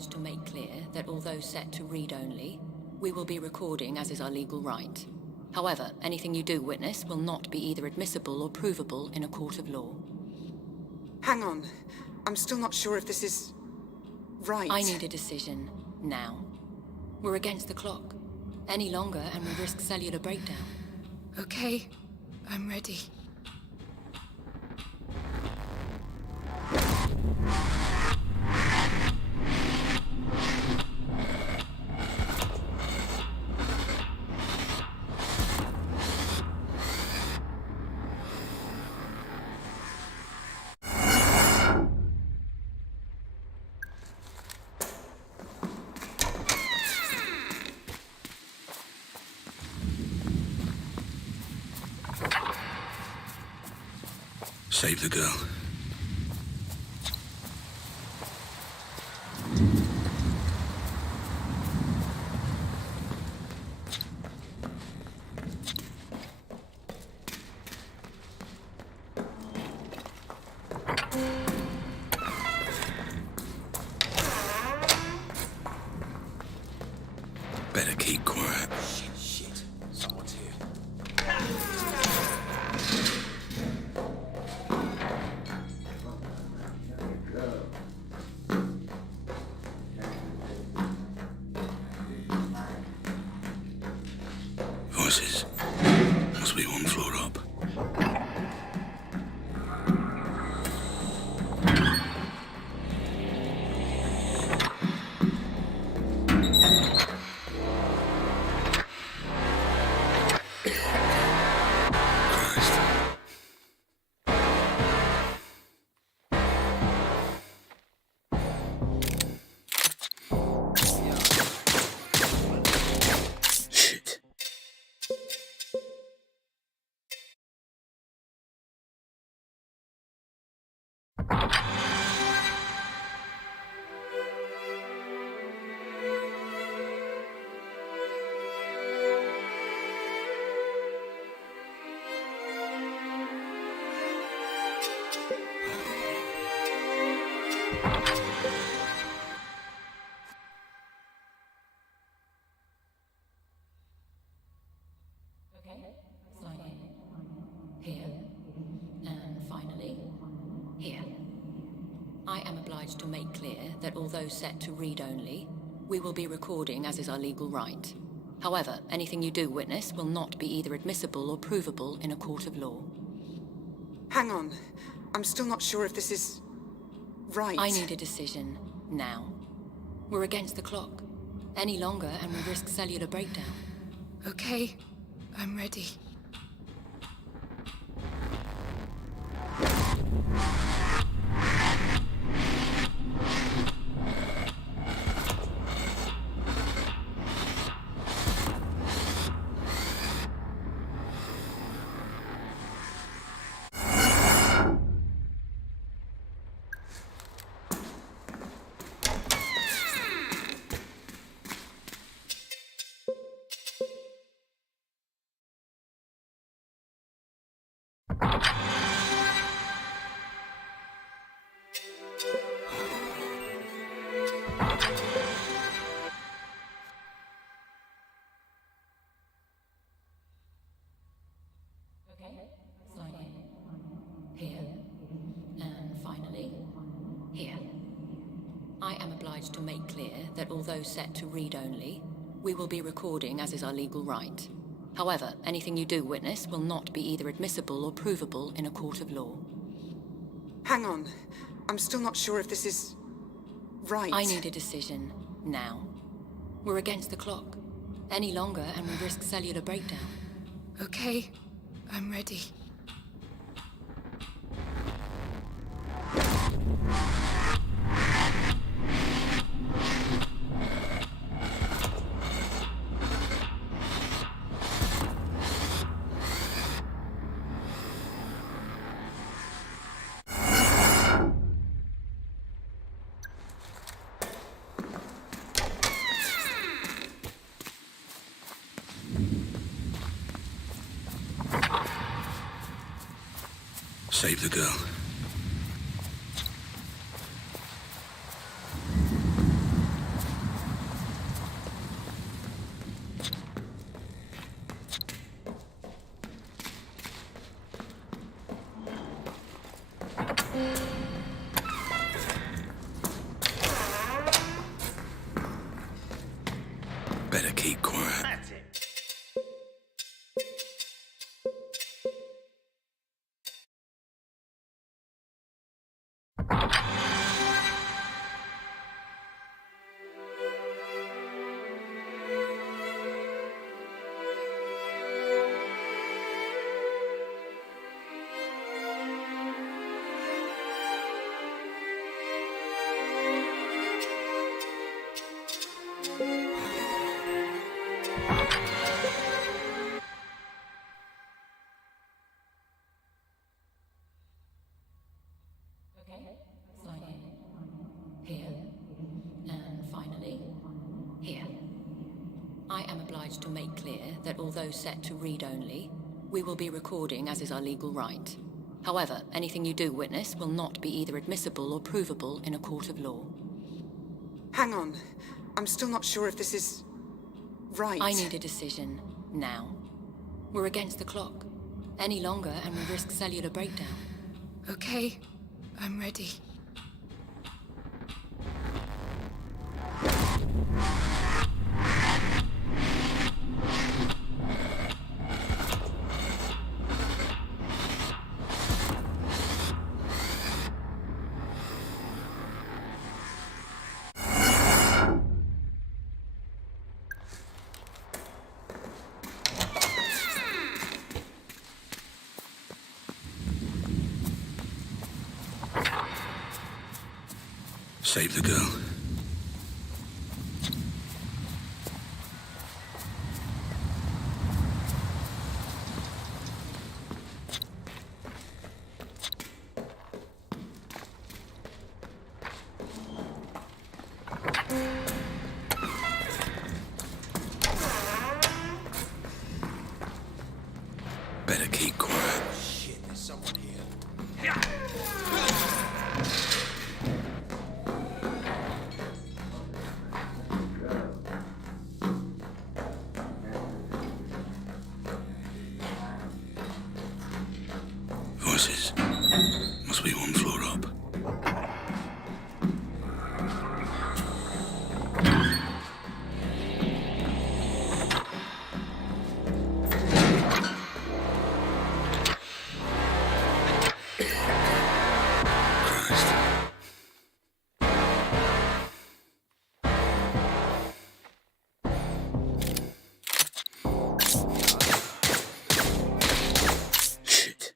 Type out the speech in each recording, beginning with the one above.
obliged to make clear that although set to read only, we will be recording as is our legal right. However, anything you do witness will not be either admissible or provable in a court of law. Hang on. I'm still not sure if this is... right. I need a decision now. We're against the clock. Any longer and we risk cellular breakdown. Okay, I'm ready. Save the girl. Better keep quiet. Shit. Someone's here. Voices. Must be one floor up. Shit. Okay, sign in. Here. And finally, here. I am obliged to make clear that although set to read only, we will be recording as is our legal right. However, anything you do witness will not be either admissible or provable in a court of law. Hang on. I'm still not sure if this is... right. I need a decision now. We're against the clock. Any longer and we risk cellular breakdown. Okay, I'm ready. Okay, sign in. Here. And finally, here. I am obliged to make clear that although set to read only, we will be recording as is our legal right. However, anything you do witness will not be either admissible or provable in a court of law. Hang on. I'm still not sure if this is... right. I need a decision now. We're against the clock. Any longer and we risk cellular breakdown. Okay, I'm ready. Save the girl. Better keep quiet. That's it. Okay, sign in. Here. And finally, here. I am obliged to make clear that although set to read only, we will be recording as is our legal right. However, anything you do witness will not be either admissible or provable in a court of law. Hang on. I'm still not sure if this is... right. I need a decision now. We're against the clock. Any longer and we risk cellular breakdown. Okay, I'm ready. Save the girl. Better keep quiet. Shit, there's someone here. Voices. Must be one floor up. Christ. Shit.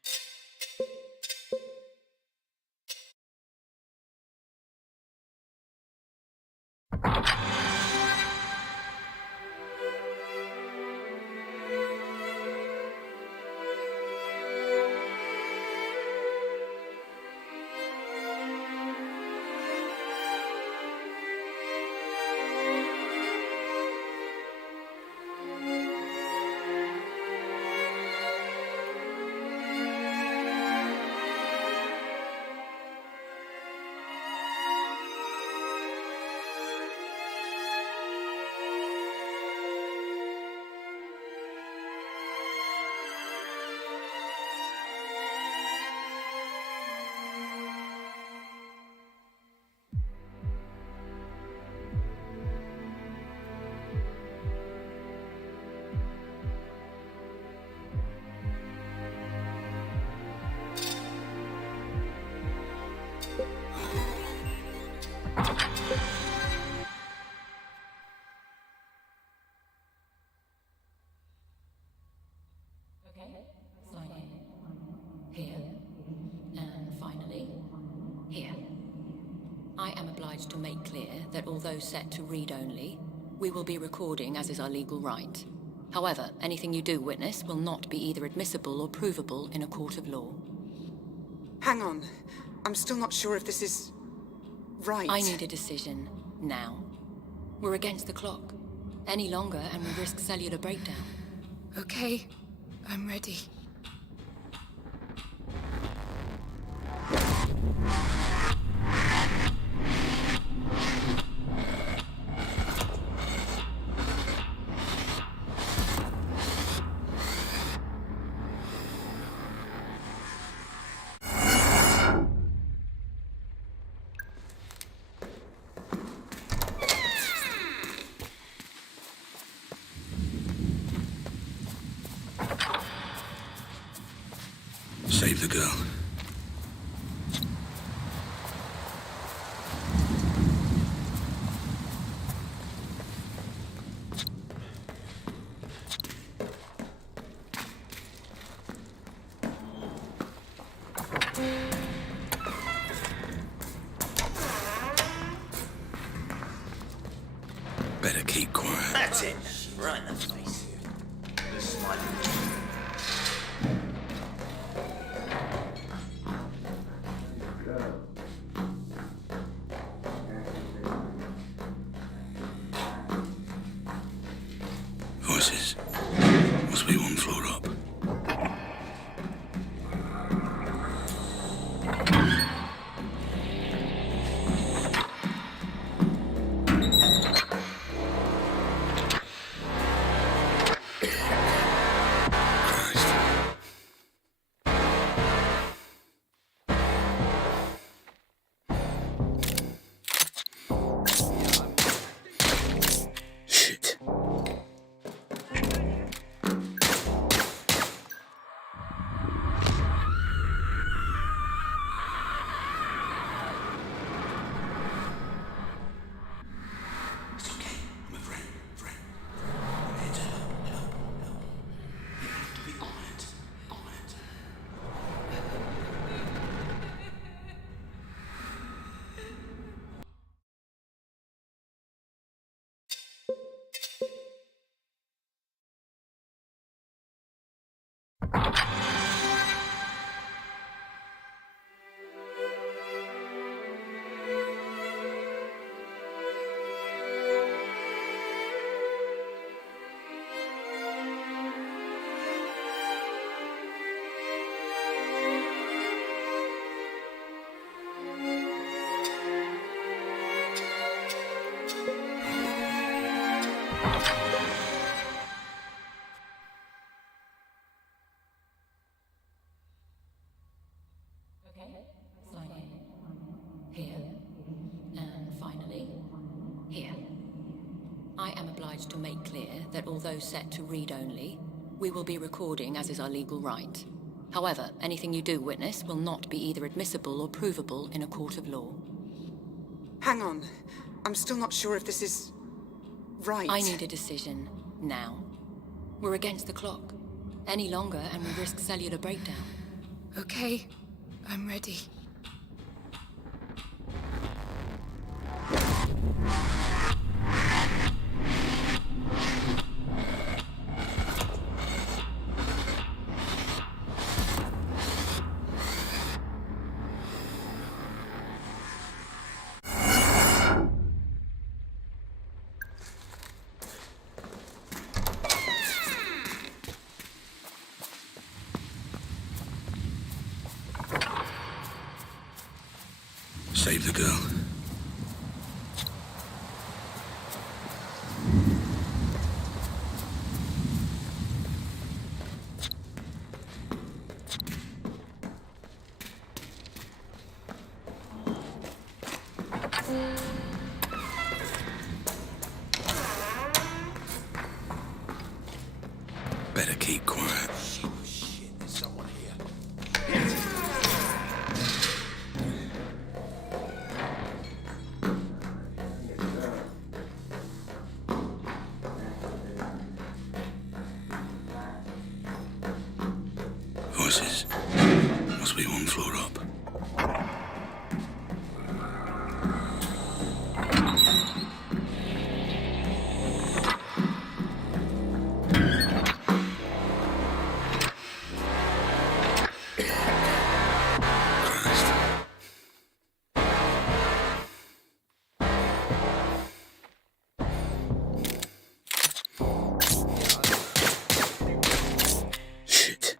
Okay, sign in. Here. And finally, here. I am obliged to make clear that although set to read only, we will be recording as is our legal right. However, anything you do witness will not be either admissible or provable in a court of law. Hang on. I'm still not sure if this is... right. I need a decision now. We're against the clock. Any longer and we risk cellular breakdown. Okay, I'm ready. Save the girl. Better keep quiet. That's it. Right in the face. Smile. Voices. Must be one floor up. Christ. Shit. It's okay. I'm a friend. I'm here to help. You have to be quiet. Okay, sign in. Here. And finally, here. I am obliged to make clear that although set to read only, we will be recording as is our legal right. However, anything you do witness will not be either admissible or provable in a court of law. Hang on. I'm still not sure if this is... right. I need a decision now. We're against the clock. Any longer and we risk cellular breakdown. Okay, I'm ready. Save the girl. Better keep quiet. Shit, there's someone here. Voices. Must be one floor up. Christ. Shit.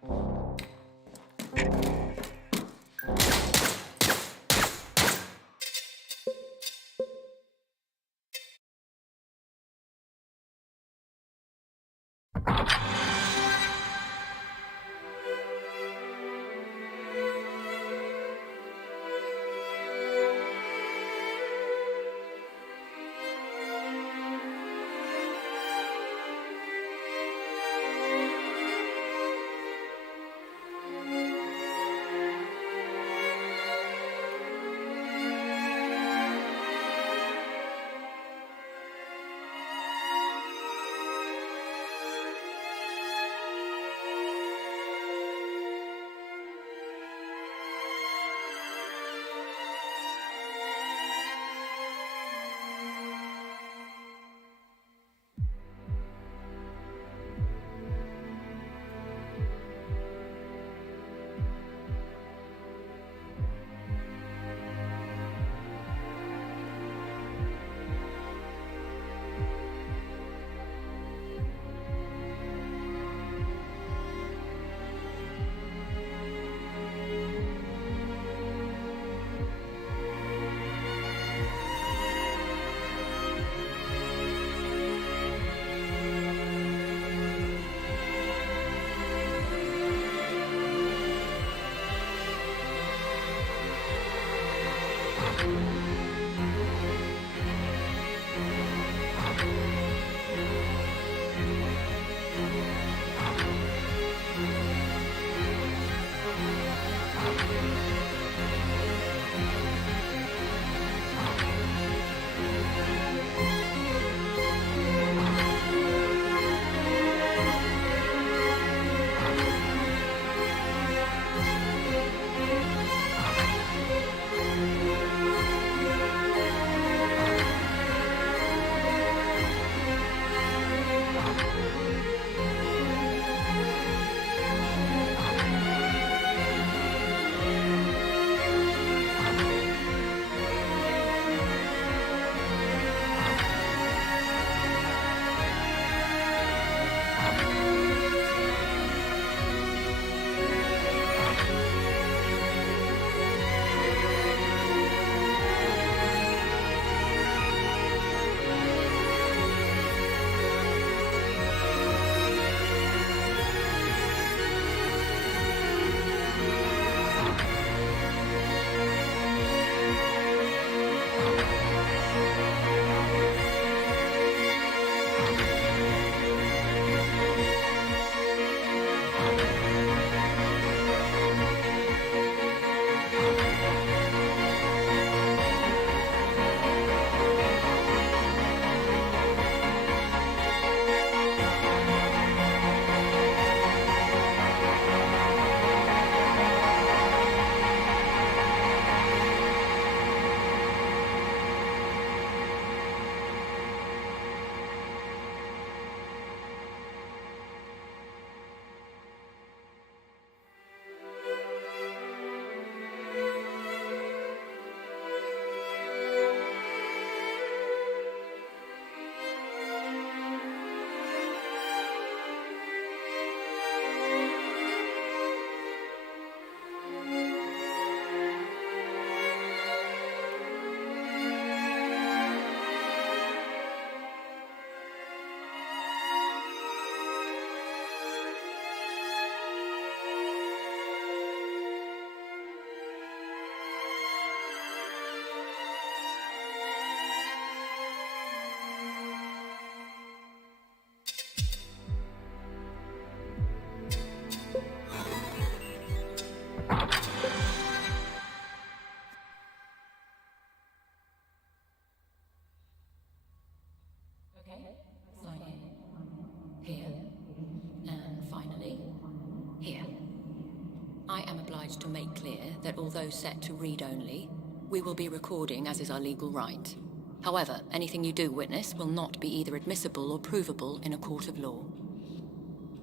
I am obliged to make clear that although set to read only, we will be recording as is our legal right. However, anything you do witness will not be either admissible or provable in a court of law.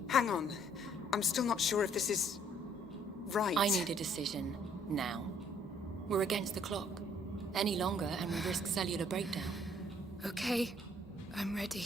Hang on. I'm still not sure if this is... right. I need a decision now. We're against the clock. Any longer and we risk cellular breakdown. Okay, I'm ready.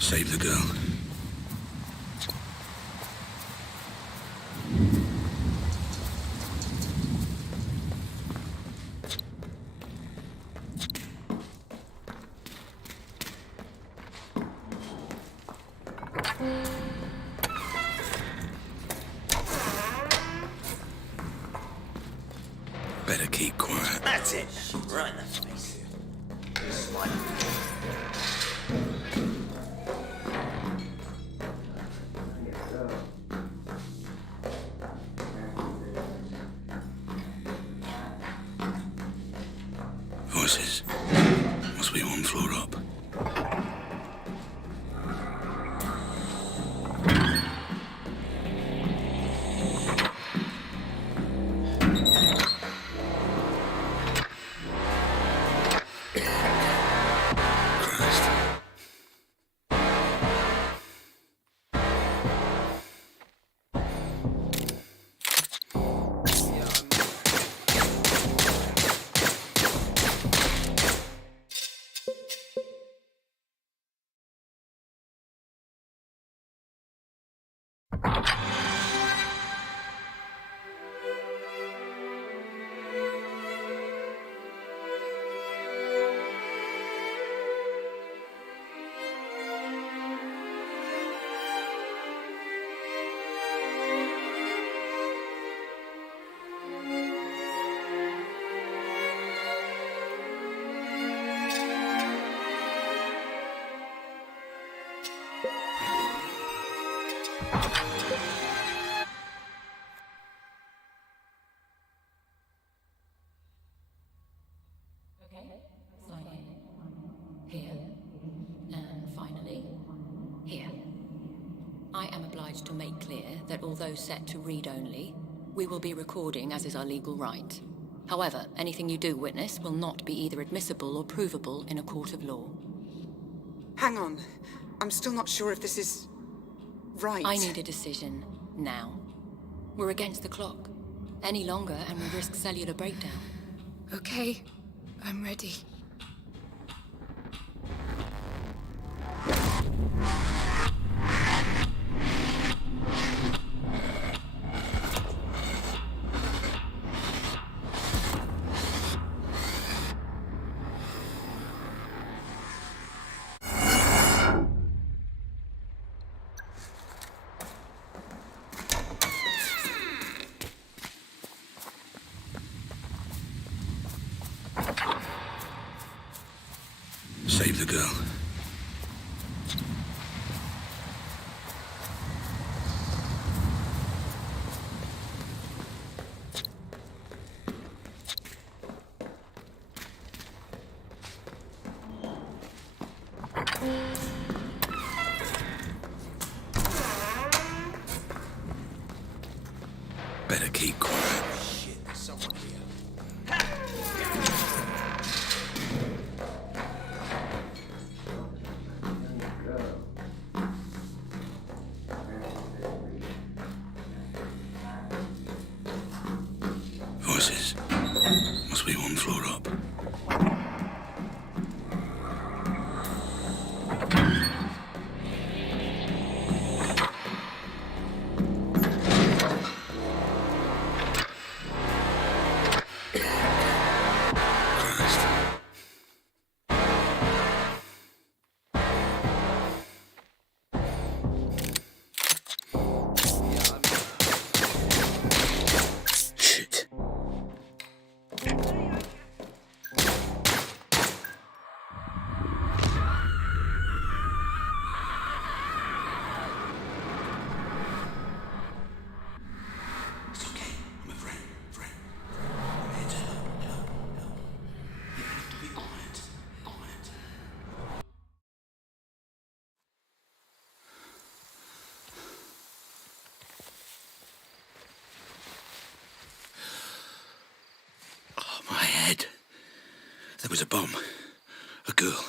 Save the girl. Better keep quiet. That's it. Right in the face. Smile. Voices. Must be one floor up. Christ. Okay, sign in. Here. And finally, here. I am obliged to make clear that although set to read only, we will be recording as is our legal right. However, anything you do witness will not be either admissible or provable in a court of law. Hang on. I'm still not sure if this is... right. I need a decision now. We're against the clock. Any longer and we risk cellular breakdown. Okay, I'm ready. Save the girl. Better keep quiet. Shit, there's someone here. There was a bomb. A girl.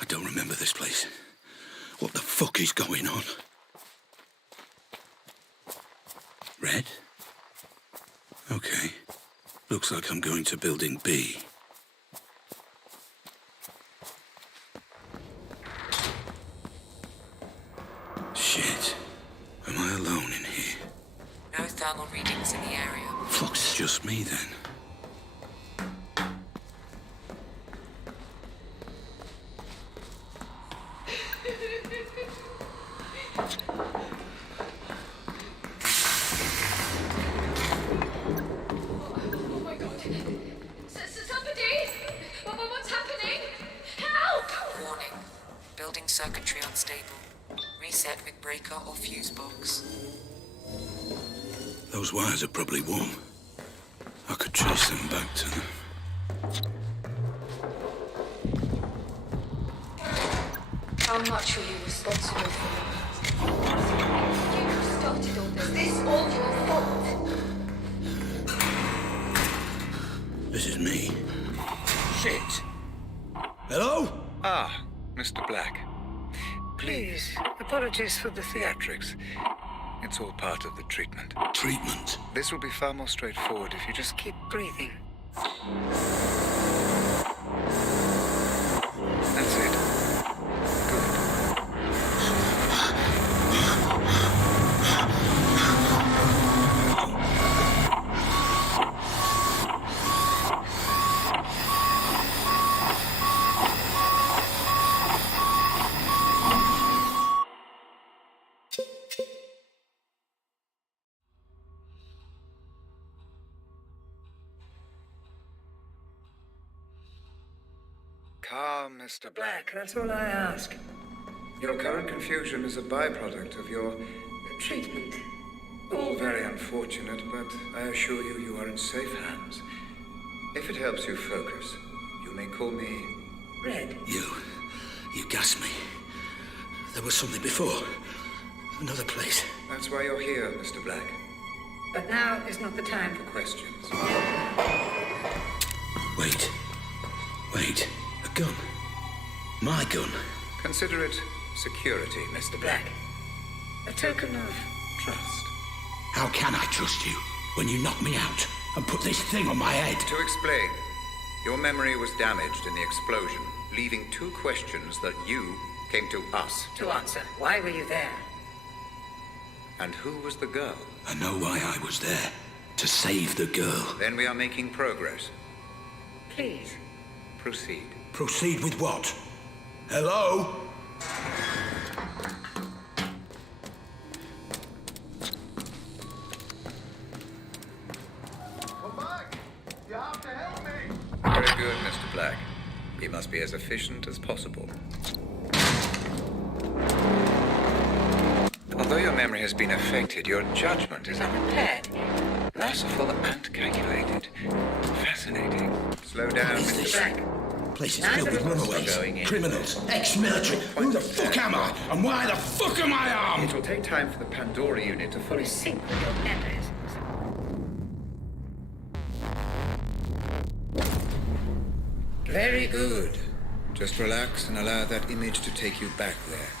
I don't remember this place. What the fuck is going on? Red? Okay. Looks like I'm going to building B. Shit. Am I alone in here? No thermal readings in the area. Fuck's just me then. Oh my god. Somebody! What's happening? Help! Warning. Building circuitry unstable. Reset with breaker or fuse box. Those wires are probably warm. I could trace them back to them. How much are you responsible for? You started all this. This all your fault. This is me. Shit. Hello? Ah, Mr. Black. Please, apologies for the theatrics. It's all part of the treatment. Treatment? This will be far more straightforward if you just keep breathing. That's it. Good. Calm, Mr. Black. That's all I ask. Your current confusion is a byproduct of your treatment. All very unfortunate, but I assure you, you are in safe hands. If it helps you focus, you may call me Red. You gassed me. There was something before. Another place. That's why you're here, Mr. Black. But now is not the time for questions. Wait. A gun. My gun. Consider it security, Mr. Black. A token of trust. How can I trust you when you knock me out and put this thing on my head? To explain, your memory was damaged in the explosion, leaving two questions that you came to us to answer. Why were you there? And who was the girl? I know why I was there. To save the girl. Then we are making progress. Please, proceed. Proceed with what? Hello? Very good, Mr. Black. We must be as efficient as possible. Although your memory has been affected, your judgment is unimpaired. Merciful and calculated. Fascinating. Slow down, What is Mr. this? Black. Place is filled with runaways, criminals, ex-military. Who the fuck am I? And why the fuck am I armed? It will take time for the Pandora unit to fully sync with your memories. Very good. Just relax and allow that image to take you back there.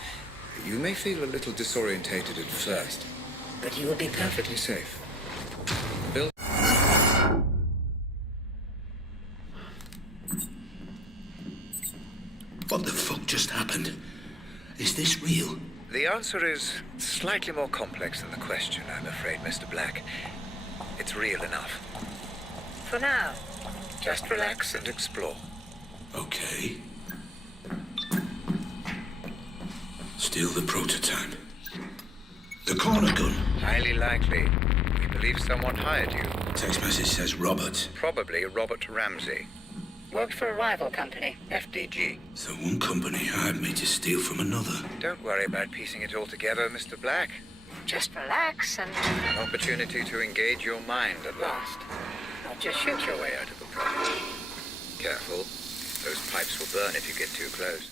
You may feel a little disorientated at first, but you will be perfectly safe. Bill? What the fuck just happened? Is this real? The answer is slightly more complex than the question, I'm afraid, Mr. Black. It's real enough. For now, just relax and explore. Okay. Still the prototype. The corner gun. Highly likely. We believe someone hired you. Text message says Robert. Probably Robert Ramsey. Worked for a rival company, FDG. So one company hired me to steal from another. Don't worry about piecing it all together, Mr. Black. Just relax and... An opportunity to engage your mind at last. Not just shoot your way out of the problem. careful. Those pipes will burn if you get too close.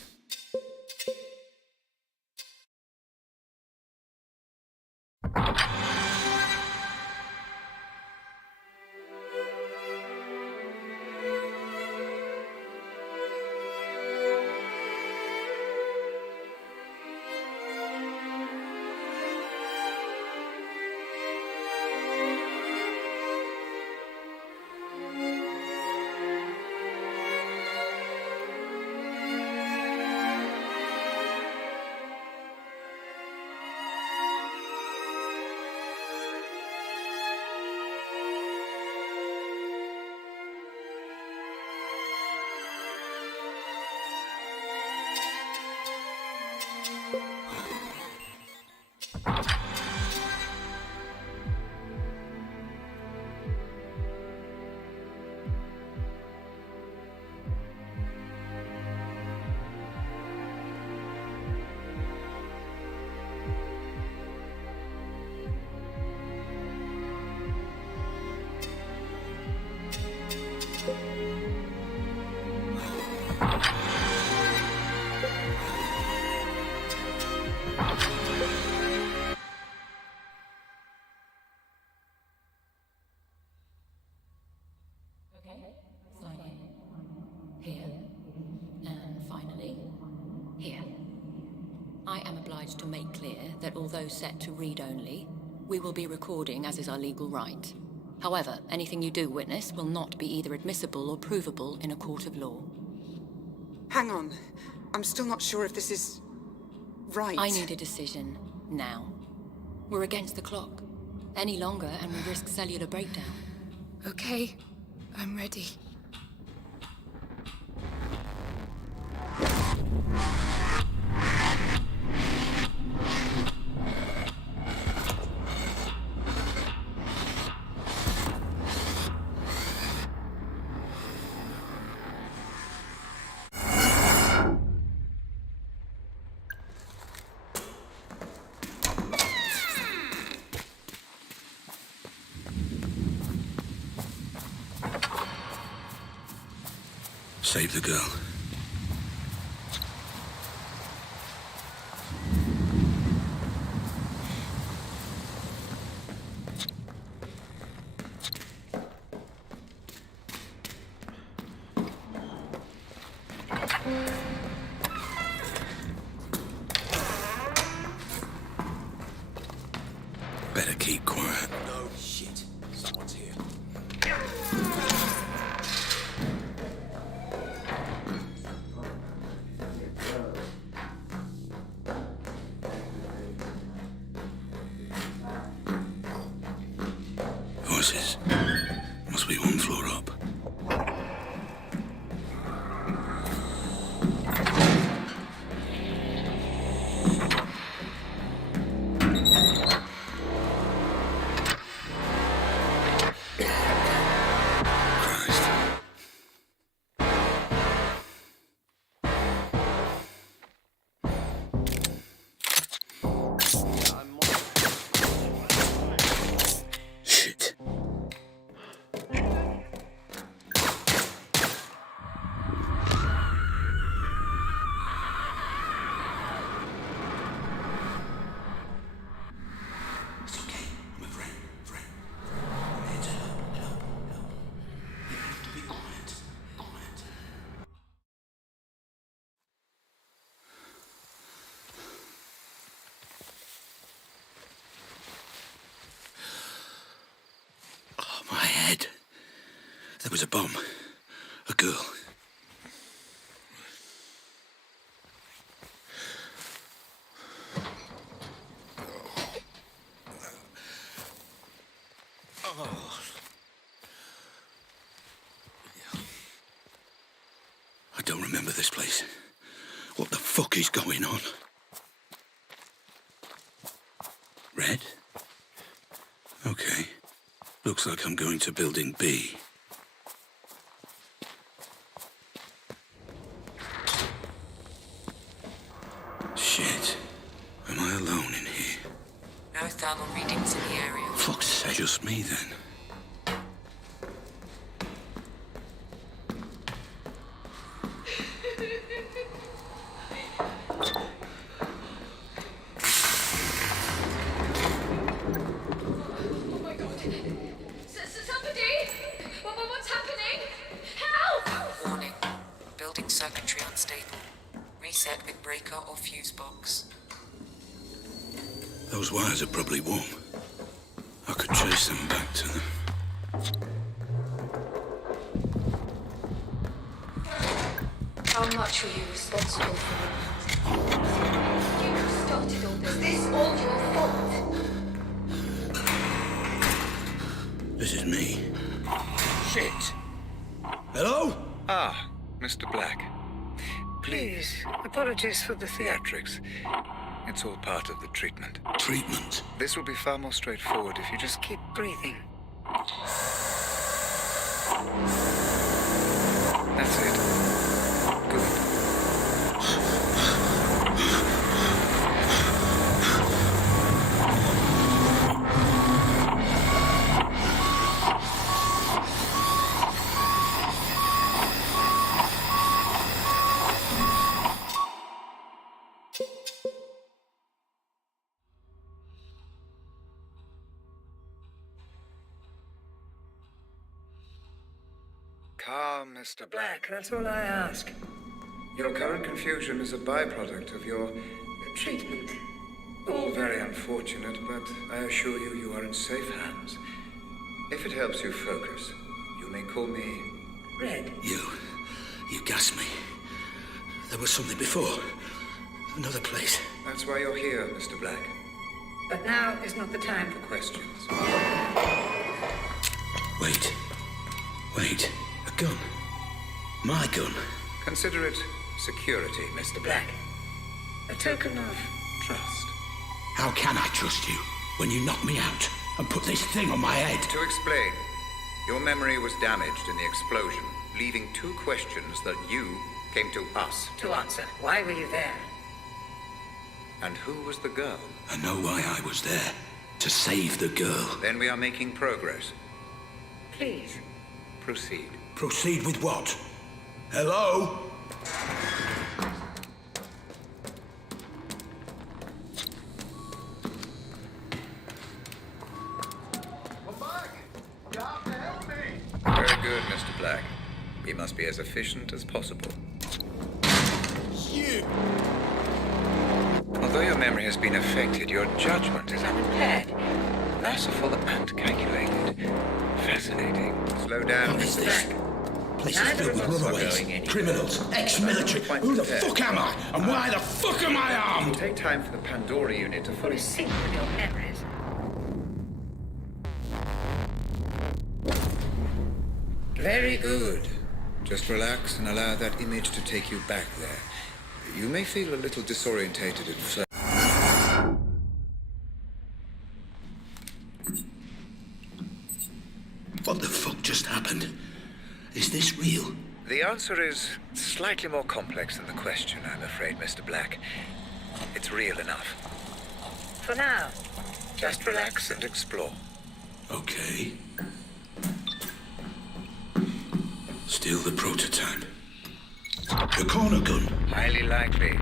Sign in. Here. And finally, here. I am obliged to make clear that although set to read only, we will be recording as is our legal right. However, anything you do witness will not be either admissible or provable in a court of law. Hang on. I'm still not sure if this is... right. I need a decision now. We're against the clock. Any longer and we risk cellular breakdown. Okay, I'm ready. Save the girl. Better keep quiet. No shit. Someone's here. Voices. Must be one floor up. Christ. Shit. It's okay. I'm a friend. I'm here to help. You have to be quiet. Oh, my head. There was a bomb. A girl. I don't remember this place. What the fuck is going on? Red? Okay. Looks like I'm going to building B. Shit. Am I alone in here? No thermal readings in the area. Fuck's sake, just me then. Those wires are probably warm. I could trace them back to them. How much were you responsible for that? You started all this. This all your fault. This is me. Shit. Hello? Ah, Mr. Black. Please, apologies for the theatrics. It's all part of the treatment. Treatment? This will be far more straightforward if you just keep breathing. That's it. Good. Calm, Mr. Black. That's all I ask. Your current confusion is a byproduct of your treatment. All very unfortunate, but I assure you, you are in safe hands. If it helps you focus, you may call me Red. You gassed me. There was something before. Another place. That's why you're here, Mr. Black. But now is not the time for questions. Wait. A gun. My gun. Consider it security, Mr. Black. A token of trust. How can I trust you when you knocked me out and put this thing on my head? To explain, your memory was damaged in the explosion, leaving two questions that you came to us to answer. Why were you there? And who was the girl? I know why I was there. To save the girl. Then we are making progress. Please, proceed. Proceed with what? Hello? Very good, Mr. Black. We must be as efficient as possible. You! Although your memory has been affected, your judgment is unimpaired. Merciful and calculated. Fascinating. Slow down, What is Mr. this? Black. Place is filled with runaways, criminals, ex-military. Who the fuck am I? And why the fuck am I It'll armed? take time for the Pandora unit to fully sync with your memories. Very good. Just relax and allow that image to take you back there. You may feel a little disorientated at first. What the fuck just happened? Is this real? The answer is slightly more complex than the question, I'm afraid, Mr. Black. It's real enough. For now, just relax and explore. Okay. Still the prototype. The corner gun. Highly likely.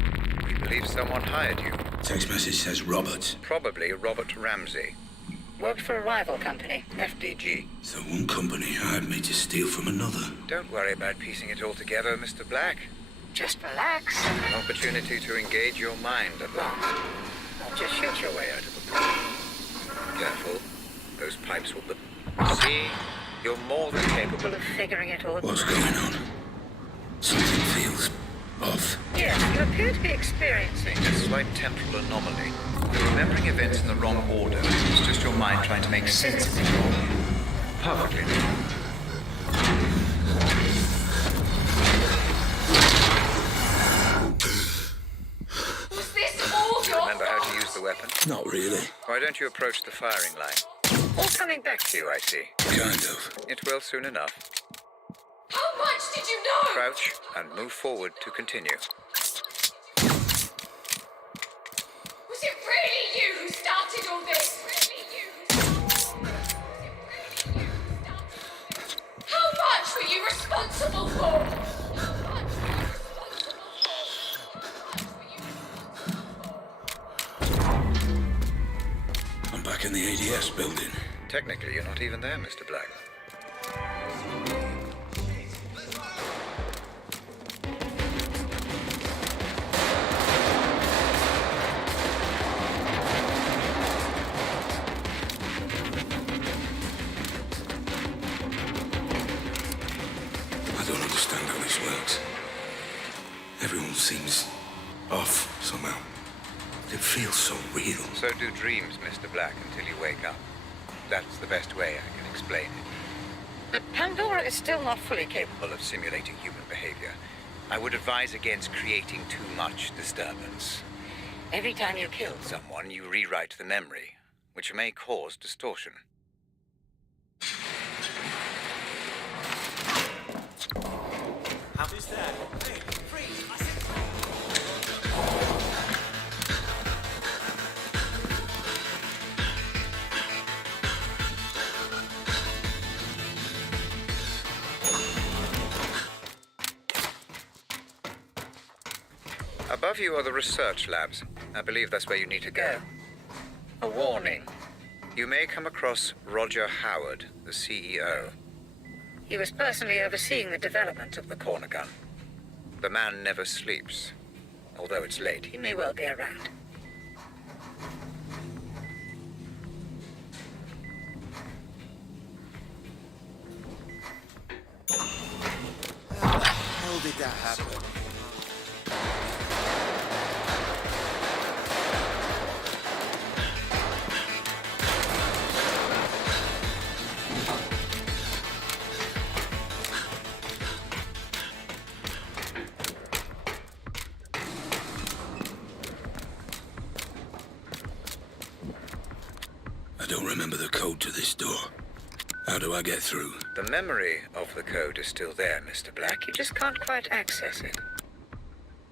We believe someone hired you. Text message says Robert. Probably Robert Ramsey. Worked for a rival company, FDG. So one company hired me to steal from another. Don't worry about piecing it all together, Mr. Black. Just relax. An opportunity to engage your mind at last. Not just shoot your way out of the pool. Careful. Those pipes will... See? You're more than capable of figuring it all. What's going on? Something feels off. Yes, you appear to be experiencing a slight temporal anomaly. You're remembering events in the wrong order. It's just your mind trying to make sense of it all. Perfectly normal. Was this all your Remember how to use the weapon? Not really. Why don't you approach the firing line? All coming back to you, I see. Kind of. It will soon enough. How much did you know? Crouch and move forward to continue. Was it really you who started all this? Really you? How much were you responsible for? I'm back in the ADS building. Technically, you're not even there, Mr. Black. seems off somehow. It feels so real. So do dreams, Mr. Black, until you wake up. That's the best way I can explain it. But Pandora is still not fully capable of simulating human behavior. I would advise against creating too much disturbance. Every time you kill someone, you rewrite the memory, which may cause distortion. How is that? Hey, freeze! I said Above you are the research labs. I believe that's where you need to go. A warning. You may come across Roger Howard, the CEO. He was personally overseeing the development of the corner gun. The man never sleeps. Although it's late, he may well be around. how did that happen? I don't remember the code to this door. How do I get through? The memory of the code is still there, Mr. Black. You just can't quite access it.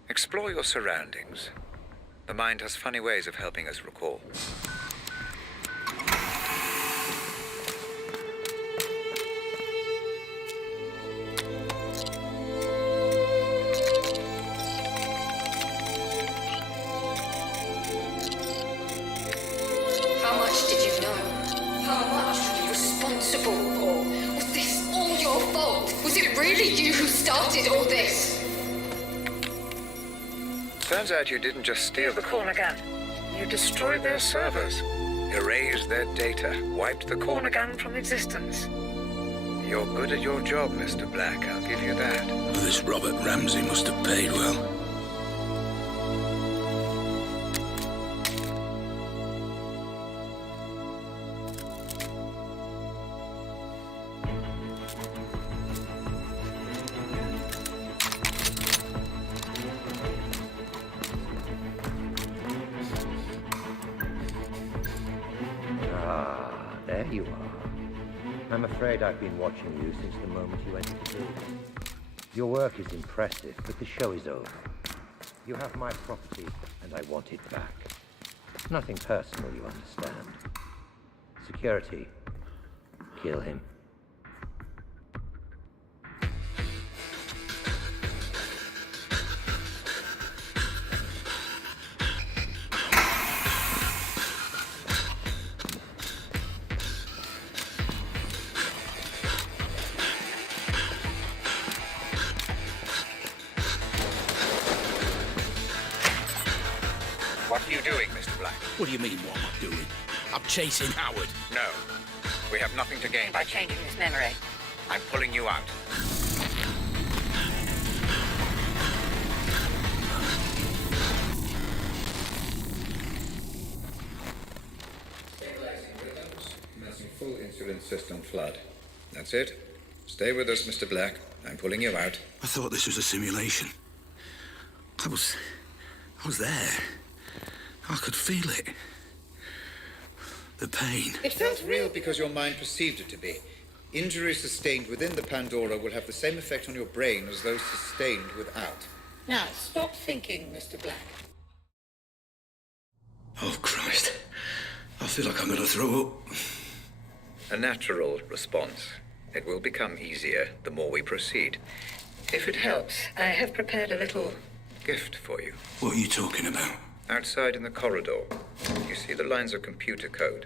Explore your surroundings. The mind has funny ways of helping us recall. How much did you know? How much were you responsible for? Was this all your fault? Was it really you who started all this? Turns out you didn't just steal the corner gun. You destroyed their servers, erased their data, wiped the corner gun from existence. You're good at your job, Mr. Black. I'll give you that. Well, this Robert Ramsey must have paid well. There you are. I'm afraid I've been watching you since the moment you entered the building. Your work is impressive, but the show is over. You have my property, and I want it back. Nothing personal, you understand. Security. Kill him. What are you doing, Mr. Black? What do you mean, what am I doing? I'm chasing Howard. No. We have nothing to gain by changing this memory. I'm pulling you out. Stabilizing rhythms, commencing full insulin system flood. That's it. Stay with us, Mr. Black. I'm pulling you out. I thought this was a simulation. I was there. I could feel it. The pain. It felt real because your mind perceived it to be. Injuries sustained within the Pandora will have the same effect on your brain as those sustained without. Now, stop thinking, Mr. Black. Oh, Christ. I feel like I'm gonna throw up. A natural response. It will become easier the more we proceed. If it helps, I have prepared a little gift for you. What are you talking about? Outside in the corridor, you see the lines of computer code.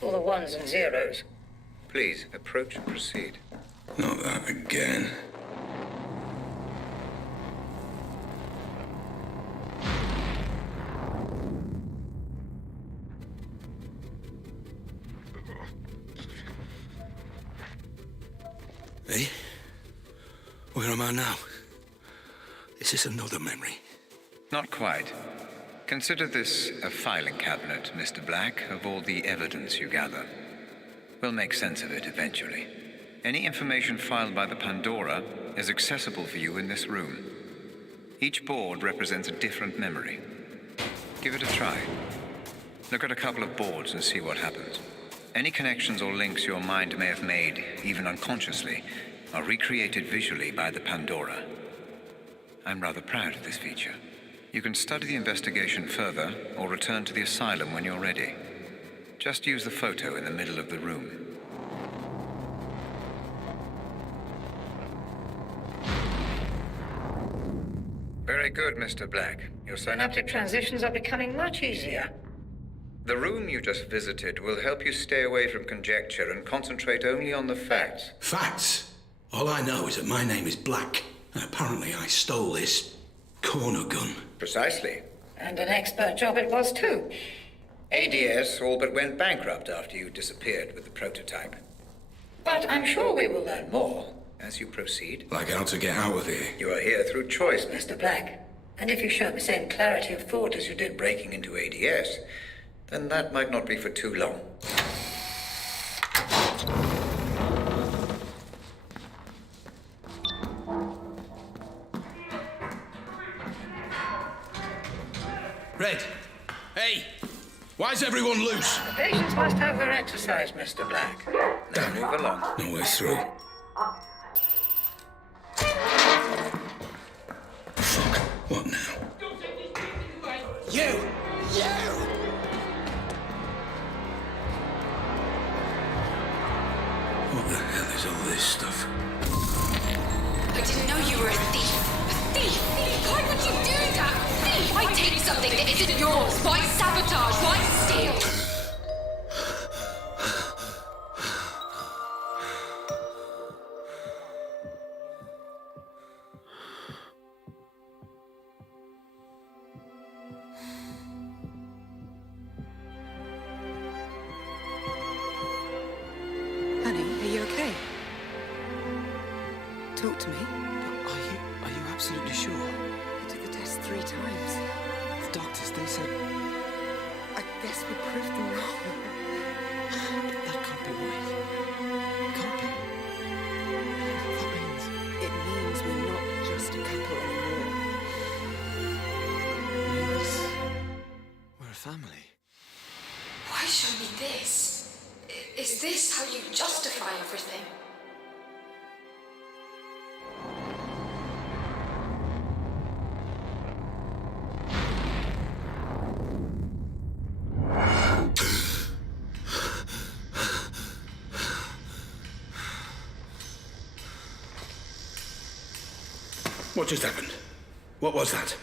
All the ones and zeros. Please, approach and proceed. Not that again. Hey? Where am I now? Is this another memory? Not quite. Consider this a filing cabinet, Mr. Black, of all the evidence you gather. We'll make sense of it eventually. Any information filed by the Pandora is accessible for you in this room. Each board represents a different memory. Give it a try. Look at a couple of boards and see what happens. Any connections or links your mind may have made, even unconsciously, are recreated visually by the Pandora. I'm rather proud of this feature. You can study the investigation further or return to the asylum when you're ready. Just use the photo in the middle of the room. Very good, Mr. Black. Your synaptic transitions are becoming much easier. The room you just visited will help you stay away from conjecture and concentrate only on the facts. Facts? All I know is that my name is Black, and apparently I stole this corner gun. Precisely. And an expert job it was too. ADS all but went bankrupt after you disappeared with the prototype. But I'm sure we will learn more. As you proceed. Like how to get out of here. You are here through choice, Mr. Black. And if you show the same clarity of thought as you did breaking into ADS, then that might not be for too long. Red! Hey! Why's everyone loose? The patients must have their exercise, Mr. Black. Now move along. No way through. Fuck. What now? You! What the hell is all this stuff? I didn't know you were a thief. A thief? Why would you do that? Thief! Why take something that isn't yours? Why sabotage? Why steal? Honey, are you okay? Talk to me. Are you absolutely sure? I took the test 3 times. The doctors, they said... I guess we proved them wrong. That can't be right. Can't be. That means... It means we're not just a couple anymore. Means... we're a family. Why show me this? Is this how you justify everything? What just happened? What was that?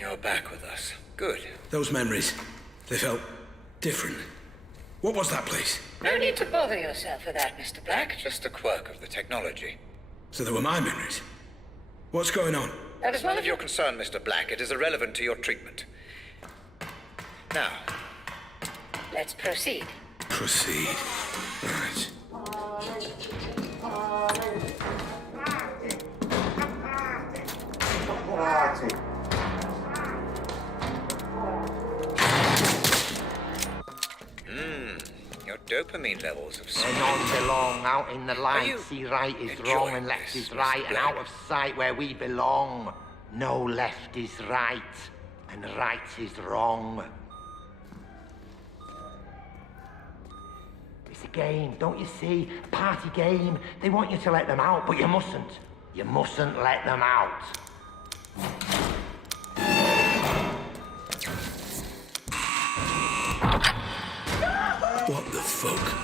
You're back with us. Good. Those memories, they felt different. What was that place? No need to bother yourself with that, Mr. Black. Just a quirk of the technology. So they were my memories. What's going on? That is None of your concern, Mr. Black. It is irrelevant to your treatment. Now, let's proceed. Proceed. Right. your dopamine levels have Where none belong, out in the light, see right is wrong and left is right, and out of sight where we belong. No left is right, and right is wrong. It's a game, don't you see? A party game. They want you to let them out, but you mustn't. You mustn't let them out. What the fuck?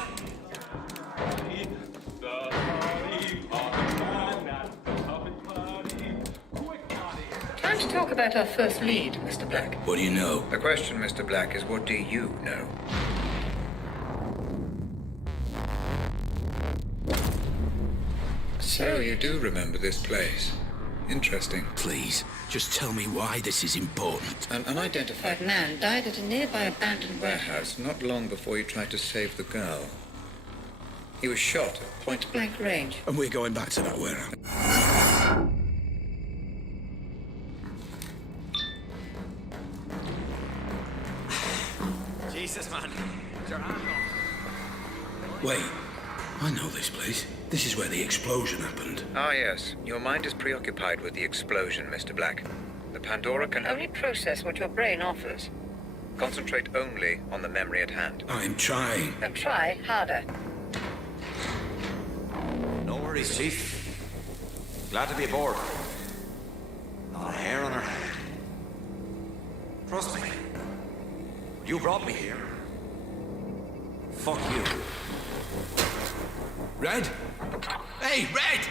Time to talk about our first lead, Mr. Black. What do you know? The question, Mr. Black, is what do you know? So you do remember this place. Interesting. Please, just tell me why this is important. An unidentified That man died at a nearby abandoned warehouse not long before you tried to save the girl. He was shot at point-blank range. And we're going back to that warehouse. Jesus, man. Wait, I know this place. This is where the explosion happened. Ah, yes. Your mind is preoccupied with the explosion, Mr. Black. The Pandora can Only process what your brain offers. concentrate only on the memory at hand. I'm trying. Then try harder. No worries, Chief. Glad to be aboard. Not a hair on her head. Trust me. You brought me here. Fuck you. Red? Hey, Red!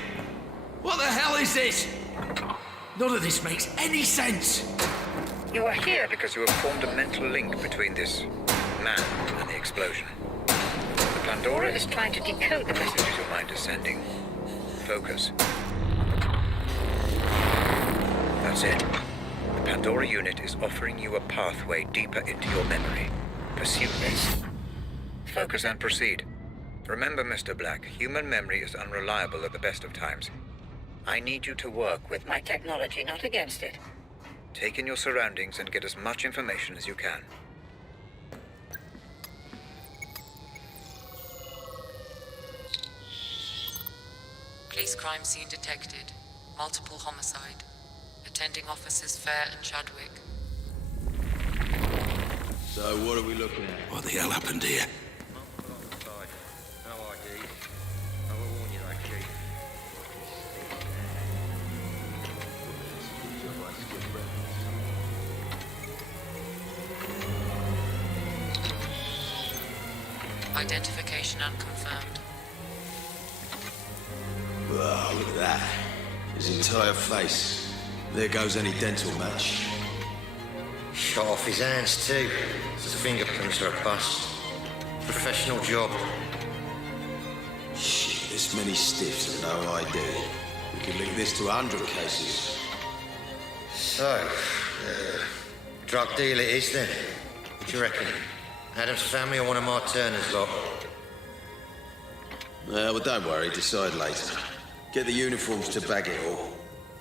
What the hell is this? None of this makes any sense. You are here Because you have formed a mental link between this man and the explosion. The Pandora is trying to decode the message. messages your mind is sending. Focus. That's it. The Pandora unit is offering you a pathway deeper into your memory. Pursue this. Focus and proceed. Remember, Mr. Black, human memory is unreliable at the best of times. I need you to work with my technology, not against it. Take in your surroundings and get as much information as you can. Police crime scene detected. Multiple homicide. Attending officers Fair and Chadwick. So, what are we looking at? What the hell happened here? No ID. I will warn you, that Chief. Identification unconfirmed. Oh, look at that. His entire face. There goes any dental match. Shot off his hands too. His fingerprints are a bust. Professional job. Shit, this many stiffs and no ID. We could link this to 100 cases. So, drug deal it is then. What do you reckon? Adam's family or one of my Turner's lot? Well, don't worry, decide later. Get the uniforms to bag it all.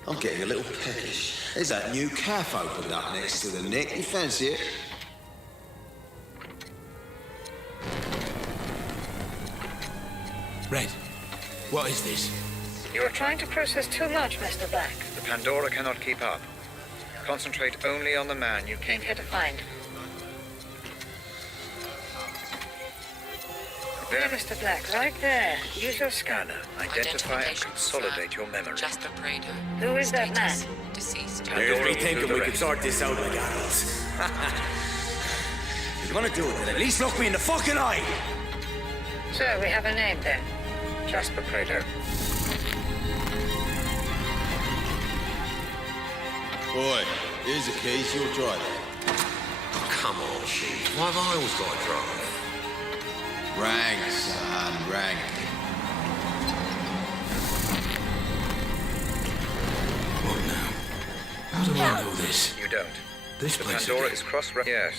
I'm getting a little peckish. There's that new cafe opened up next to the Nick. You fancy it? Red, what is this? You are trying to process too much, Mr. Black. The Pandora cannot keep up. Concentrate only on the man you came Came here to find. There, Mr. Black, right there. Use your scanner. Identify and consolidate your memory. Jasper Prado. Who is that man? Status, Deceased. Pandora will do the rest. sort this out like adults. If you want to do it, then at least look me in the fucking eye! So, we have a name then. Jasper Prado. Boy, here's a case, you'll try that. Come on, Chief. Why have I always got to drive? Rank, son, rank. What now? How do I know this? You don't. This The place Pandora again. is Yes.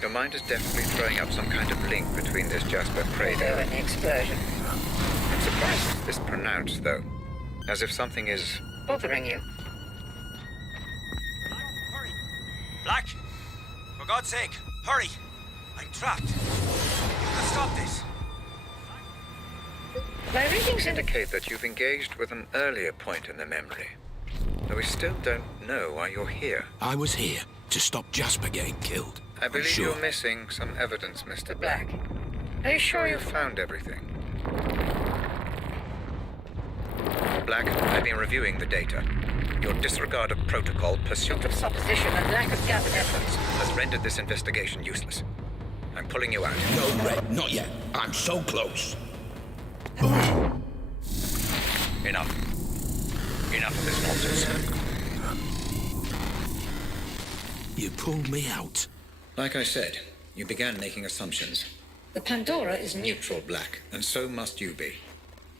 Your mind is definitely throwing up some kind of link between this Jasper Prado Prado. and the explosion. I'm surprised it's this pronounced, though. As if something is... Bothering you. Hurry! Black! For God's sake, hurry! I'm trapped. You can stop this. My readings indicate indicate that you've engaged with an earlier point in the memory. Though we still don't know why you're here. I was here to stop Jasper getting killed. I believe sure. you're missing some evidence, Mr. Black. Black. Are you sure You you found everything. Black, I've been reviewing the data. Your disregard of protocol, pursuit of supposition and lack of gathered evidence? has rendered this investigation useless. I'm pulling you out. No, Red, not yet. I'm so close. Enough. Enough of this nonsense. You pulled me out. Like I said, you began making assumptions. The Pandora is new. Neutral, Black, and so must you be.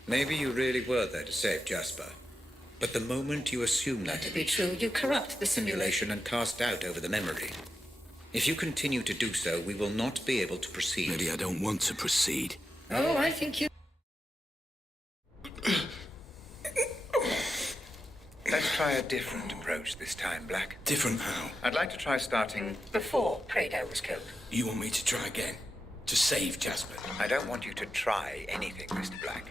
Maybe you really were there to save Jasper. But the moment you assume that To be true, you corrupt the simulation. simulation and cast doubt over the memory. If you continue to do so, we will not be able to proceed. Maybe I don't want to proceed. Oh, I think you... Let's try a different approach this time, Black. Different how? I'd like to try starting... Before Prado was killed. You want me to try again? To save Jasper? I don't want you to try anything, Mr. Black.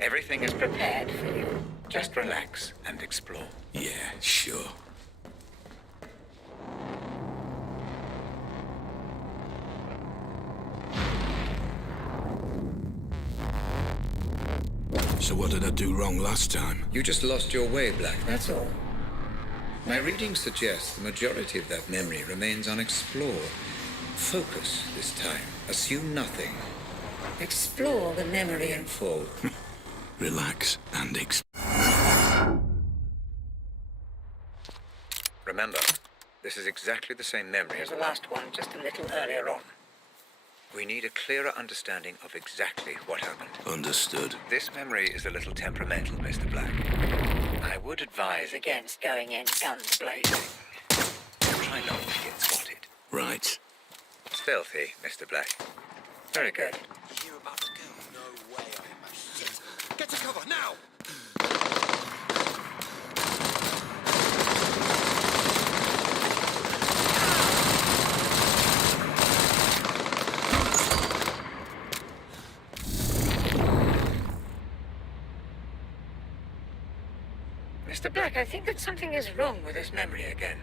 Everything is prepared for you. Just relax and explore. Yeah, sure. So what did I do wrong last time? You just lost your way, Black, that's all. My reading suggests the majority of that memory remains unexplored. Focus this time. Assume nothing. Explore the memory in full. Relax and Remember, this is exactly the same memory as the last one, just a little earlier on. We need a clearer understanding of exactly what happened. Understood. This memory is a little temperamental, Mr. Black. I would advise against going in guns blazing. Try not to get spotted. Right. Stealthy, Mr. Black. Very good. You about to go? No way I am. Shit! Get to cover, now! Mr. Black, I think that something is wrong with this memory again.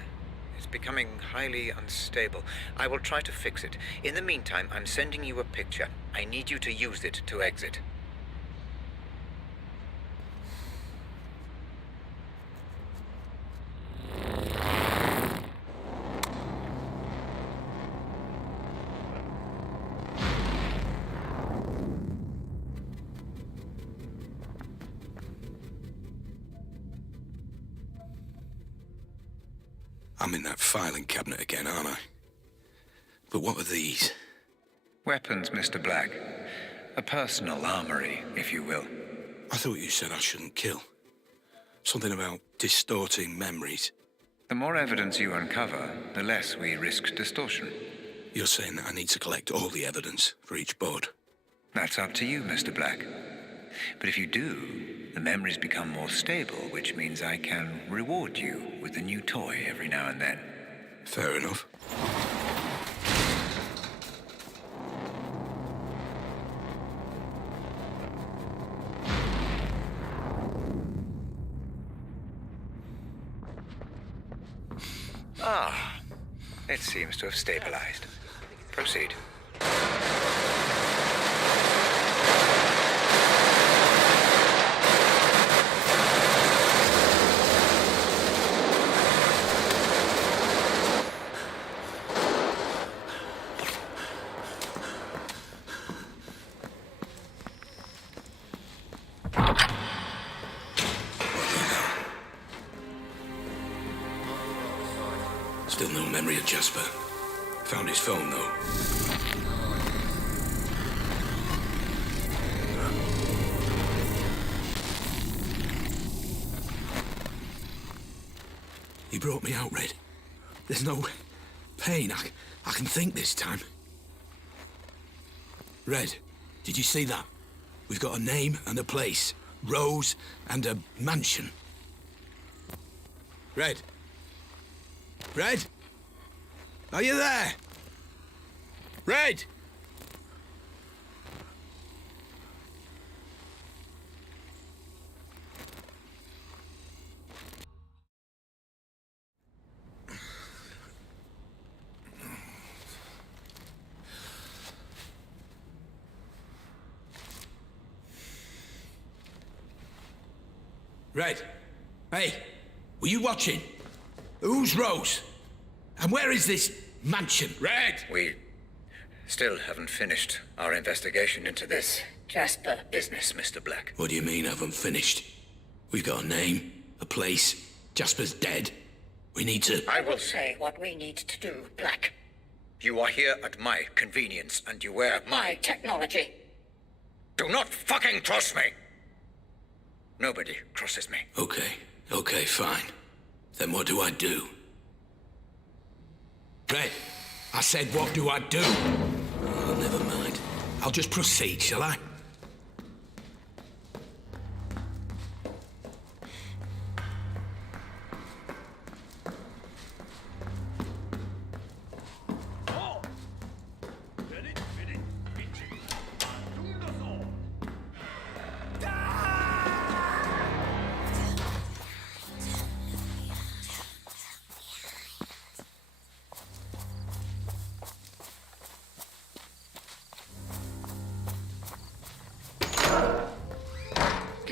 It's becoming highly unstable. I will try to fix it. In the meantime, I'm sending you a picture. I need you to use it to exit. I'm in that filing cabinet again, aren't I? But what are these? Weapons, Mr. Black. A personal armory, if you will. I thought you said I shouldn't kill. Something about distorting memories. The more evidence you uncover, the less we risk distortion. You're saying that I need to collect all the evidence for each board? That's up to you, Mr. Black. But if you do, the memories become more stable, which means I can reward you with a new toy every now and then. Fair enough. Ah, it seems to have stabilized. Proceed. Still no memory of Jasper. Found his phone, though. He brought me out, Red. There's no pain. I can think this time. Red, did you see that? We've got a name and a place. Rose and a mansion. Red? Red? Are you there? Red? Red? Hey, were you watching? Who's Rose? And where is this mansion? Red! We still haven't finished our investigation into this Jasper business, Mr. Black. What do you mean, haven't finished? We've got a name, a place. Jasper's dead. We need to... I will say what we need to do, Black. You are here at my convenience, and you wear my technology. Do not fucking cross me! Nobody crosses me. Okay, fine. Then what do I do? Red, I said what do I do? Oh, never mind. I'll just proceed, shall I?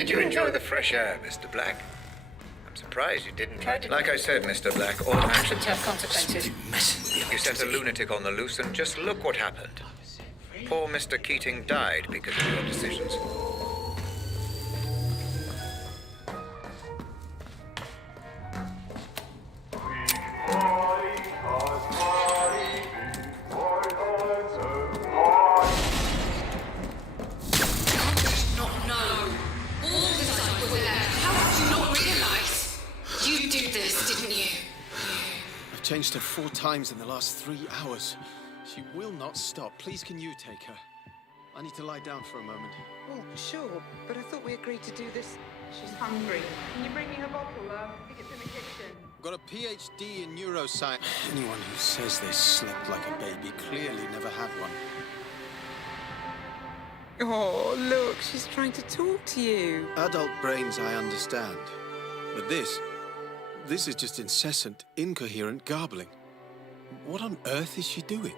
Did you enjoy the fresh air, Mr. Black? I'm surprised you didn't try to... Like I said, Mr. Black, all actions have consequences. You sent a lunatic on the loose, and just look what happened. Poor Mr. Keating died because of your decisions. Changed her 4 times in the last 3 hours. She will not stop. Please, can you take her? I need to lie down for a moment. Well, sure, but I thought we agreed to do this. She's hungry. Can you bring me her bottle? I think it's in the kitchen. I've got a PhD in neuroscience. Anyone who says they slept like a baby clearly never had one. Oh, look, she's trying to talk to you. Adult brains, I understand. But this is just incessant, incoherent garbling. What on earth is she doing?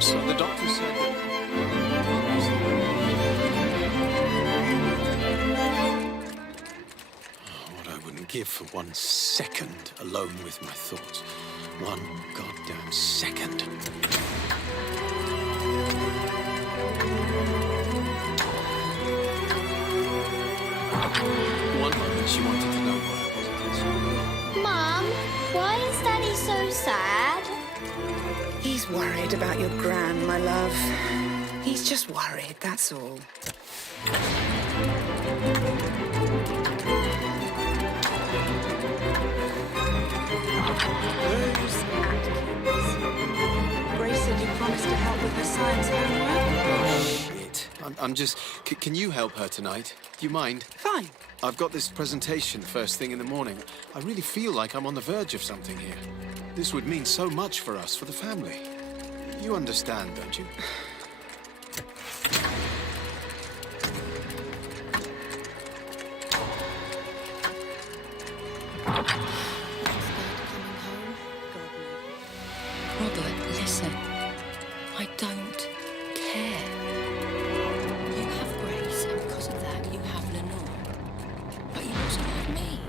So the doctor said that... give for 1 second alone with my thoughts. 1 goddamn second. One moment she wanted to know why I wasn't in school. Mum, why is Daddy so sad? He's worried about your gran, my love. He's just worried, that's all. Rose Atkins. Grace said you promised to help with her science homework. Oh, shit. I'm just... can you help her tonight? Do you mind? Fine. I've got this presentation first thing in the morning. I really feel like I'm on the verge of something here. This would mean so much for us, for the family. You understand, don't you? Robert, listen. I don't care. You have Grace, and because of that, you have Lenore. But you also have me.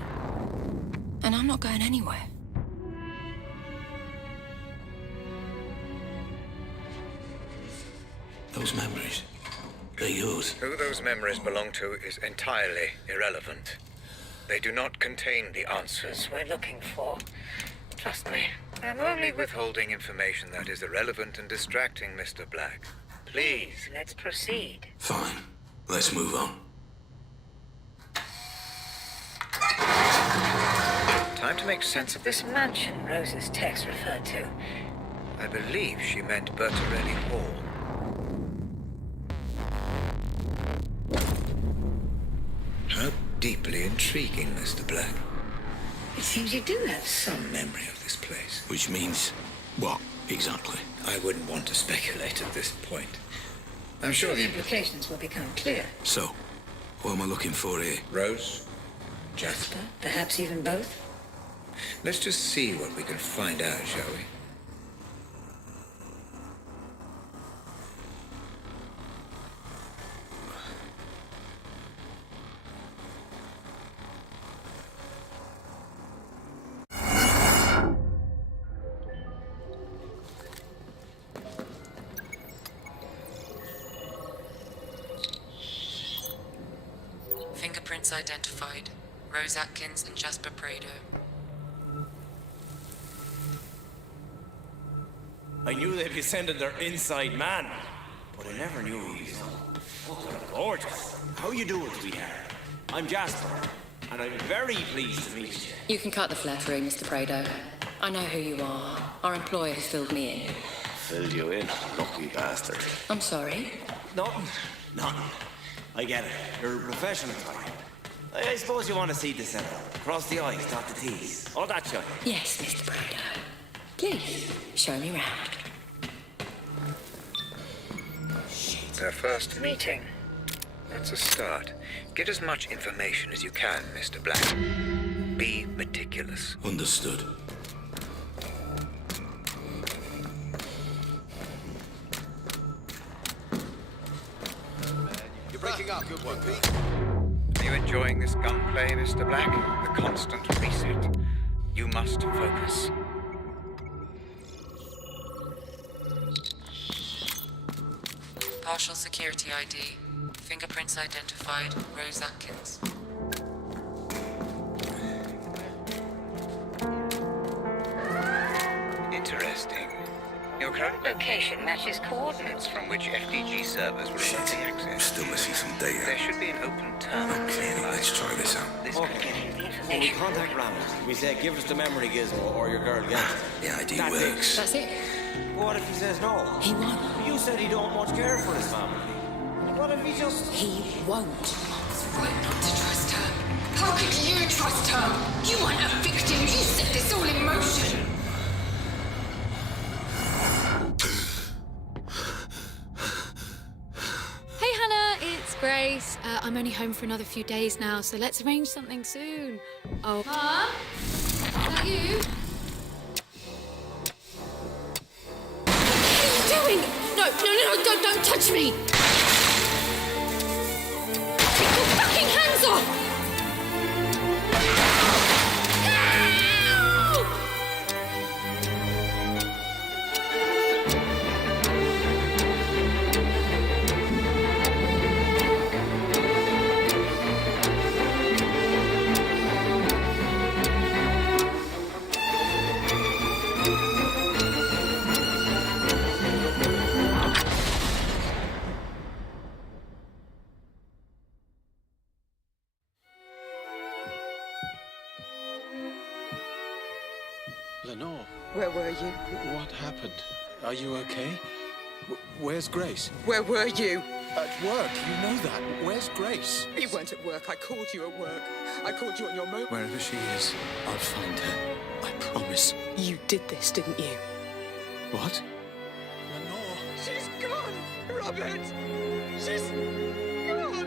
And I'm not going anywhere. Those memories, they're yours. Who those memories belong to is entirely irrelevant. They do not contain the answers we're looking for. Trust me, I'm only withholding information that is irrelevant and distracting, Mr. Black. Please, let's proceed. Fine. Let's move on. Time to make sense of this mansion Rose's text referred to. I believe she meant Bertarelli Hall. How deeply intriguing, Mr. Black. It seems you do have some memory of this place. Which means what, exactly? I wouldn't want to speculate at this point. I'm sure the implications will become clear. So, what am I looking for here? Rose? Jasper? Perhaps even both? Let's just see what we can find out, shall we? Fingerprints identified. Rose Atkins and Jasper Prado. I knew they'd be sending their inside man, but I never knew he was so fucking gorgeous. How you doing, sweetheart? I'm Jasper, and I'm very pleased to meet you. You can cut the flattery, Mr. Prado. I know who you are. Our employer has filled me in. Filled you in, lucky bastard. I'm sorry. Nothing. I get it. You're a professional type. I suppose you want to see the setup. Cross the I's, dot the T's. All that shit. Yes, Mr. Prado. Please, show me round. Their first meeting. That's a start. Get as much information as you can, Mr. Black. Be meticulous. Understood. You're breaking up. Good one, Pete. Are you enjoying this gunplay, Mr. Black? The constant reset. You must focus. Partial security ID. Fingerprints identified. Rose Atkins. Interesting. Your current location matches coordinates from which FDG servers were able to access. Still missing some data. There should be an open terminal. Okay, let's try this out. This Okay. could give you the When information. we contact Ramsey, we say, give us the memory gizmo or your girl gets it. The ID That's works. That's it. What if he says no? He won't. You said he don't much care for his family. What if he just... He won't. It's right not to trust her. How could you trust her? You aren't a victim. You set this all in motion. Hey Hannah, it's Grace. I'm only home for another few days now, so let's arrange something soon. Oh, Mom? Is that you? What are you doing? No, don't touch me! Take your fucking hands off! Ow! Lenore, Where were you? what happened? Are you okay? Where's Grace? Where were you? At work, you know that. Where's Grace? You weren't at work. I called you at work. I called you on your mobile. Wherever she is, I'll find her. I promise. You did this, didn't you? What? Lenore. She's gone, Robert. She's gone.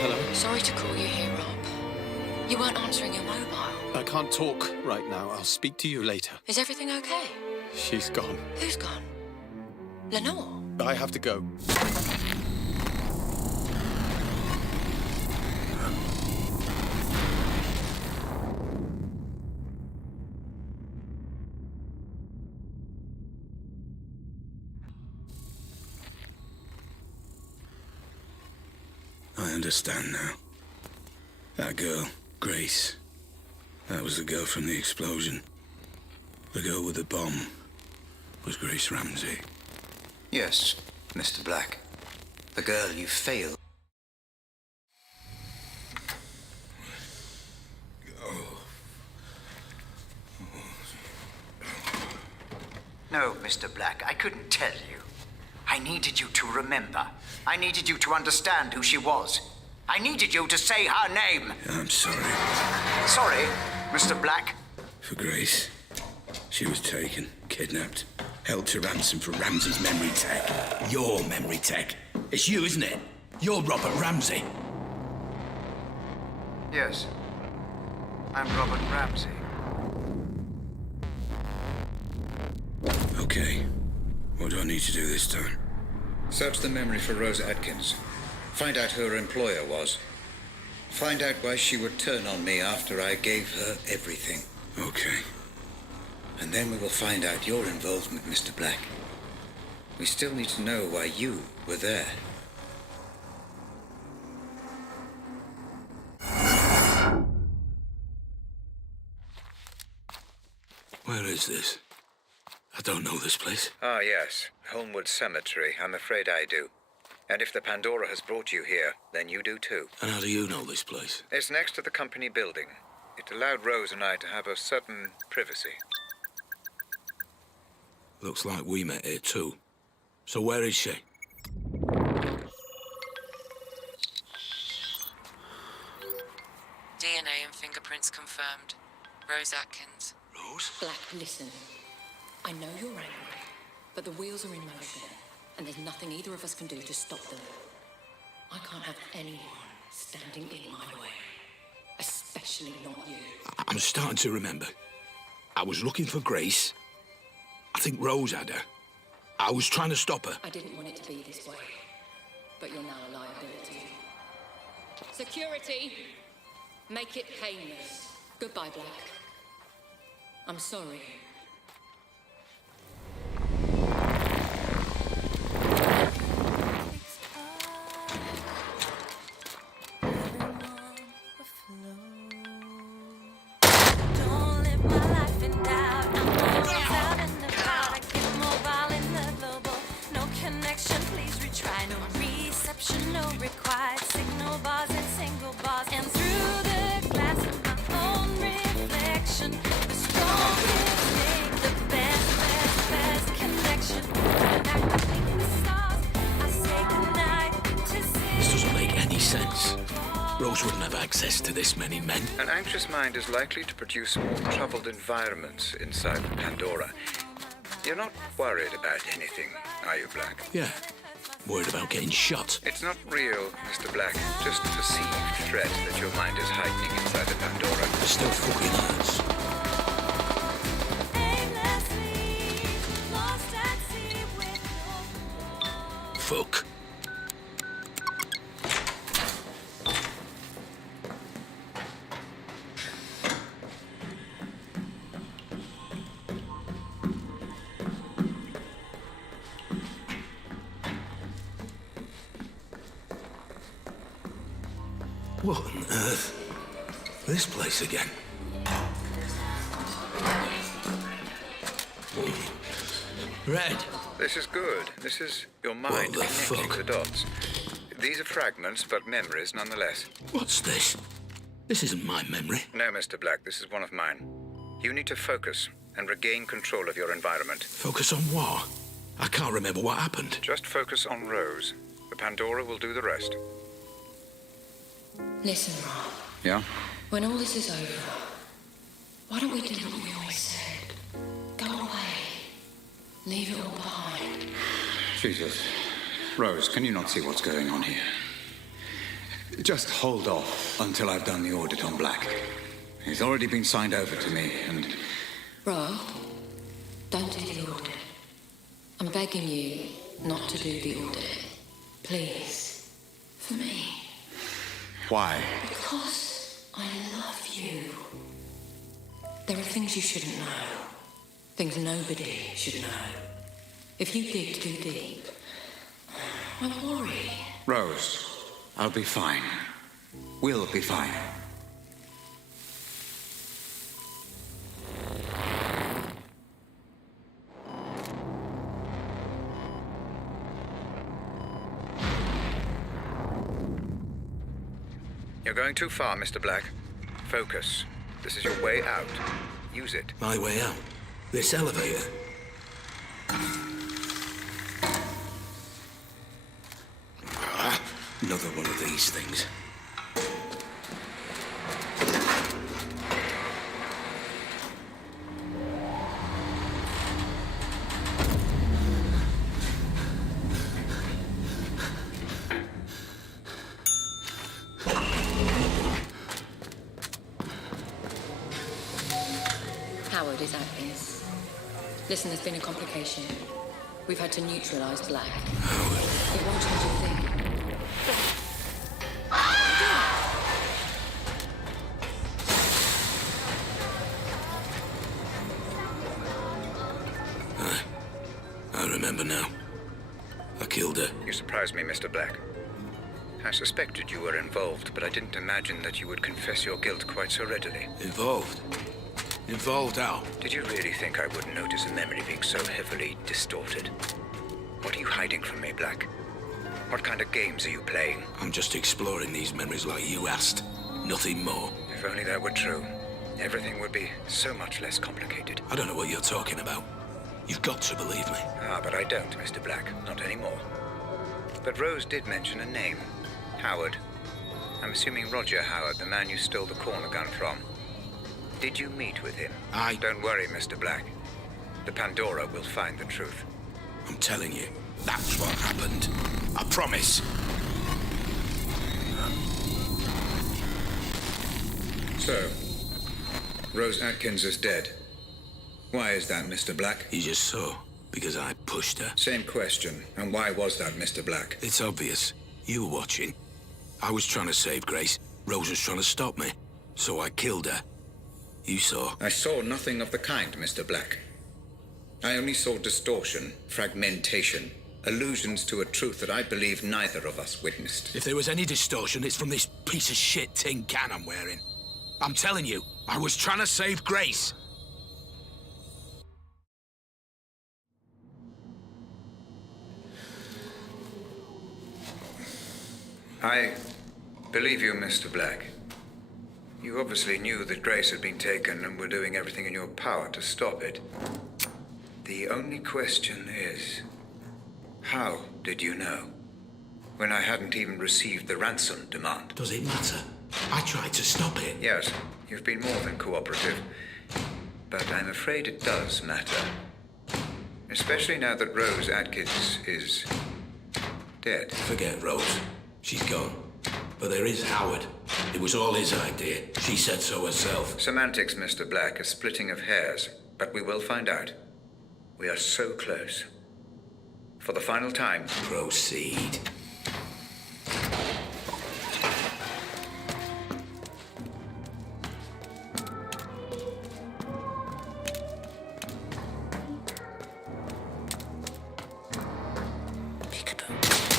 Hello? Sorry to call you here, Rob. You weren't answering your mobile. I can't talk right now. I'll speak to you later. Is everything okay? She's gone. Who's gone? Lenore? I have to go. I understand now. That girl, Grace. That was the girl from the explosion. The girl with the bomb was Grace Ramsey. Yes, Mr. Black. The girl you failed. No, Mr. Black, I couldn't tell you. I needed you to remember. I needed you to understand who she was. I needed you to say her name. I'm sorry. Sorry, Mr. Black. For Grace. She was taken, kidnapped, held to ransom for Ramsey's memory tech. Your memory tech. It's you, isn't it? You're Robert Ramsey. Yes. I'm Robert Ramsey. Okay. What do I need to do this time? Search the memory for Rose Atkins. Find out who her employer was. Find out why she would turn on me after I gave her everything. Okay. And then we will find out your involvement, Mr. Black. We still need to know why you were there. Where is this? I don't know this place. Ah, yes. Holmwood Cemetery. I'm afraid I do. And if the Pandora has brought you here, then you do too. And how do you know this place? It's next to the company building. It allowed Rose and I to have a certain privacy. Looks like we met here too. So where is she? DNA and fingerprints confirmed. Rose Atkins. Rose? Black, listen. I know you're angry, but the wheels are in motion, and there's nothing either of us can do to stop them. I can't have anyone standing in my way. Especially not you. I'm starting to remember. I was looking for Grace. I think Rose had her. I was trying to stop her. I didn't want it to be this way, but you're now a liability. Security! Make it painless. Goodbye, Black. I'm sorry. Rose wouldn't have access to this many men. An anxious mind is likely to produce more troubled environments inside the Pandora. You're not worried about anything, are you, Black? Yeah. Worried about getting shot. It's not real, Mr. Black. Just a perceived threat that your mind is heightening inside the Pandora. It still fucking hurts. Fuck. What on earth? This place again? Red. This is good. This is your mind connecting the dots. These are fragments, but memories nonetheless. What's this? This isn't my memory. No, Mr. Black, this is one of mine. You need to focus and regain control of your environment. Focus on what? I can't remember what happened. Just focus on Rose. The Pandora will do the rest. Listen, Rob. Yeah? When all this is over, why don't we do what we always said? Go away. Leave it all behind. Jesus. Rose, can you not see what's going on here? Just hold off until I've done the audit on Black. He's already been signed over to me, and... Rob, don't do the audit. I'm begging you not to do the audit. Please. For me. Why? Because I love you. There are things you shouldn't know. Things nobody should know. If you dig too deep, I worry. Rose, I'll be fine. We'll be fine. You're going too far, Mr. Black. Focus. This is your way out. Use it. My way out? This elevator? Another one of these things. Howard is Atkins. Listen, there's been a complication. We've had to neutralize Black. Howard. It won't change a thing. I remember now. I killed her. You surprised me, Mr. Black. I suspected you were involved, but I didn't imagine that you would confess your guilt quite so readily. Involved? Involved how? Did you really think I would notice a memory being so heavily distorted? What are you hiding from me, Black? What kind of games are you playing? I'm just exploring these memories like you asked. Nothing more. If only that were true, everything would be so much less complicated. I don't know what you're talking about. You've got to believe me. Ah, but I don't, Mr. Black. Not anymore. But Rose did mention a name. Howard. I'm assuming Roger Howard, the man you stole the corner gun from. Did you meet with him? I... Don't worry, Mr. Black. The Pandora will find the truth. I'm telling you, that's what happened. I promise. So, Rose Atkins is dead. Why is that, Mr. Black? You just saw, because I pushed her. Same question. And why was that, Mr. Black? It's obvious. You were watching. I was trying to save Grace. Rose was trying to stop me. So I killed her. You saw. I saw nothing of the kind, Mr. Black. I only saw distortion, fragmentation, allusions to a truth that I believe neither of us witnessed. If there was any distortion, it's from this piece of shit tin can I'm wearing. I'm telling you, I was trying to save Grace. I believe you, Mr. Black. You obviously knew that Grace had been taken and were doing everything in your power to stop it. The only question is, how did you know? When I hadn't even received the ransom demand. Does it matter? I tried to stop it. Yes, you've been more than cooperative. But I'm afraid it does matter. Especially now that Rose Atkins is dead. Forget Rose. She's gone. But there is Howard. It was all his idea. She said so herself. Semantics, Mr. Black, a splitting of hairs. But we will find out. We are so close. For the final time. Proceed.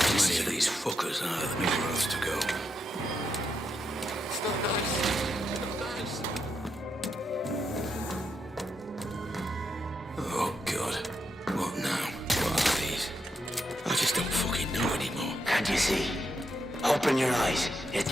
How many of these fuckers are there? Where else to go? It's not nice. It's not nice. Oh, God. What now? What are these? I just don't fucking know anymore. Can't you see? Open your eyes. It's...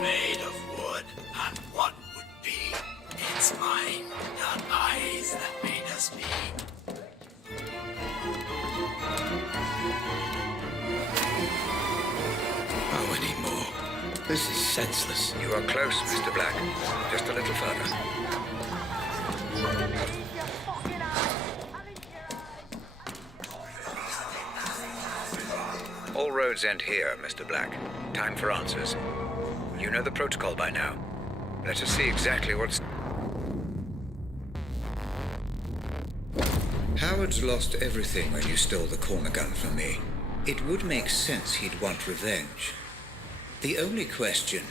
Made of wood, and what would be? It's mine, not eyes that made us be. How many more? This is senseless. You are close, Mr. Black. Just a little further. All roads end here, Mr. Black. Time for answers. You know the protocol by now. Let us see exactly what's... Howard's lost everything when you stole the corner gun from me. It would make sense he'd want revenge. The only question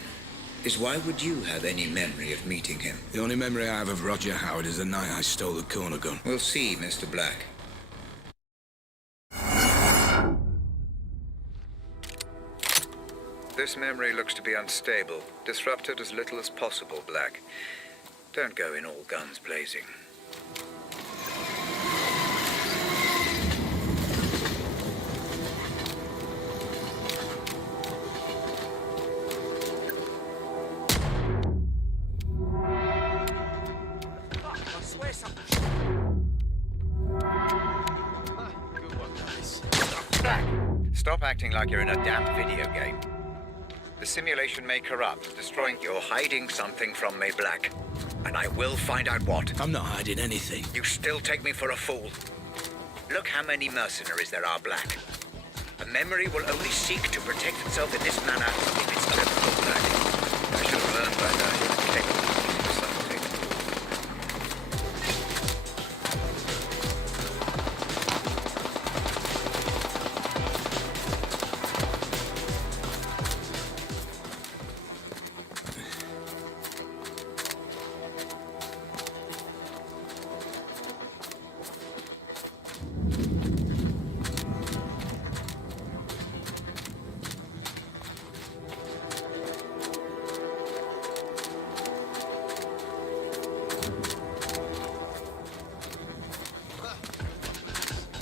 is why would you have any memory of meeting him? The only memory I have of Roger Howard is the night I stole the corner gun. We'll see, Mr. Black. This memory looks to be unstable. Disrupt it as little as possible, Black. Don't go in all guns blazing. I swear something. Good one, guys. Black, stop acting like you're in a damn video game. The simulation may corrupt, destroying... You're hiding something from me, Black. And I will find out what. I'm not hiding anything. You still take me for a fool. Look how many mercenaries there are, Black. A memory will only seek to protect itself in this manner if it's capable, Black. I should have learned by now you're capable of using something.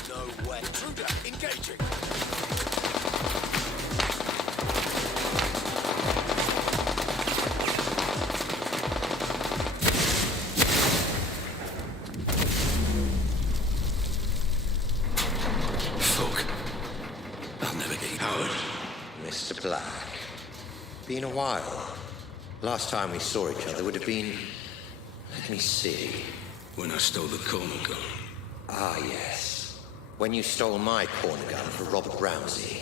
No way. Intruder, engaging. Howard. Mr. Black. Been a while. Last time we saw each other would have been... Let me see. When I stole the corner gun. Ah, yes. When you stole my corner gun for Robert Ramsey.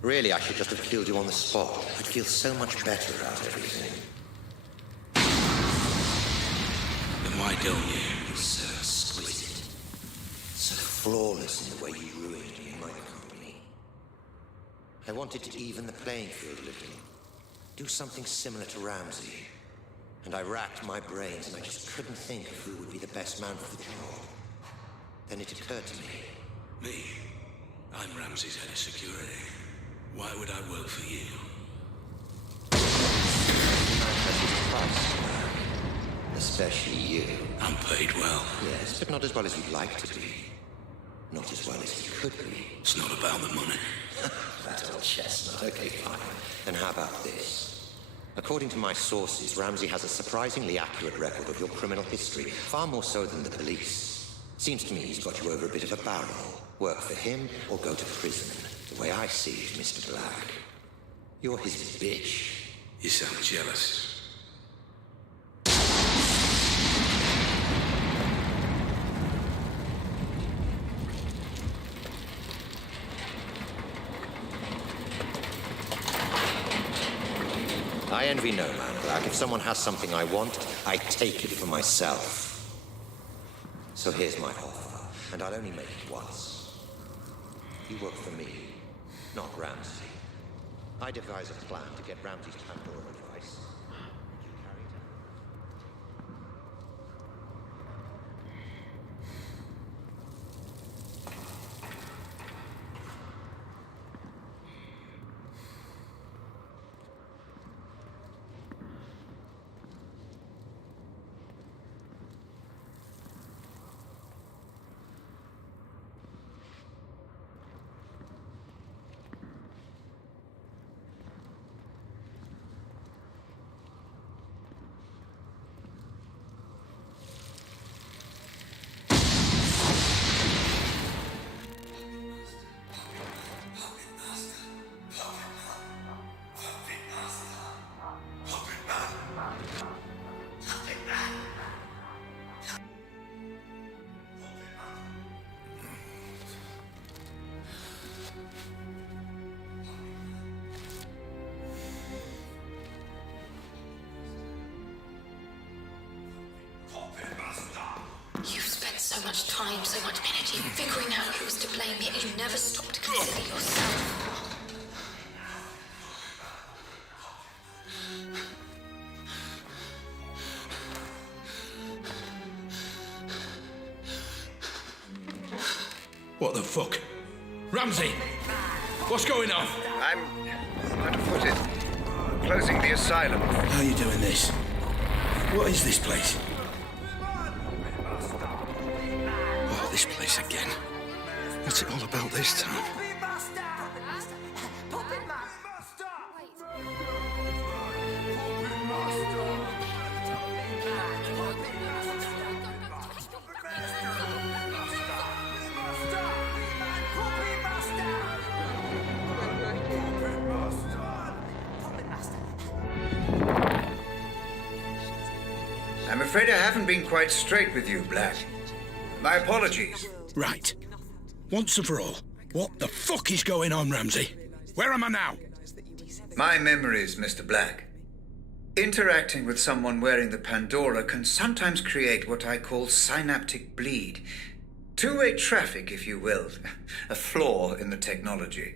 Really, I should just have killed you on the spot. I'd feel so much better about everything. Then why don't you? You're so exquisite. So flawless in the way you ruined me in my company. I wanted to even the playing field a little. Do something similar to Ramsey. And I racked my brains and I just couldn't think of who would be the best man for the job. Then it occurred to me. Me? I'm Ramsey's head of security. Why would I work for you? Especially you. I'm paid well. Yes, but not as well as you'd like to be. Not as well as you could be. It's not about the money. That old chestnut. Okay, fine. Then how about this? According to my sources, Ramsey has a surprisingly accurate record of your criminal history, far more so than the police. Seems to me he's got you over a bit of a barrel. Work for him or go to prison. The way I see it, Mr. Black, you're his bitch. You sound jealous. I envy no man, Black. If someone has something I want, I take it for myself. So here's my offer, and I'll only make it once. You work for me, not Ramsey. I devise a plan to get Ramsey's Pandora device. You carry it out. You've spent so much time, so much energy figuring out who was to blame, yet you never stopped to consider yourself. What the fuck? Ramsey! What's going on? I'm... how to put it? Closing the asylum. How are you doing this? What is this place? Oh, this place again. What's it all about this time? I'm afraid I haven't been quite straight with you, Black. My apologies. Right. Once and for all, what the fuck is going on, Ramsey? Where am I now? My memories, Mr. Black. Interacting with someone wearing the Pandora can sometimes create what I call synaptic bleed. Two-way traffic, if you will. A flaw in the technology.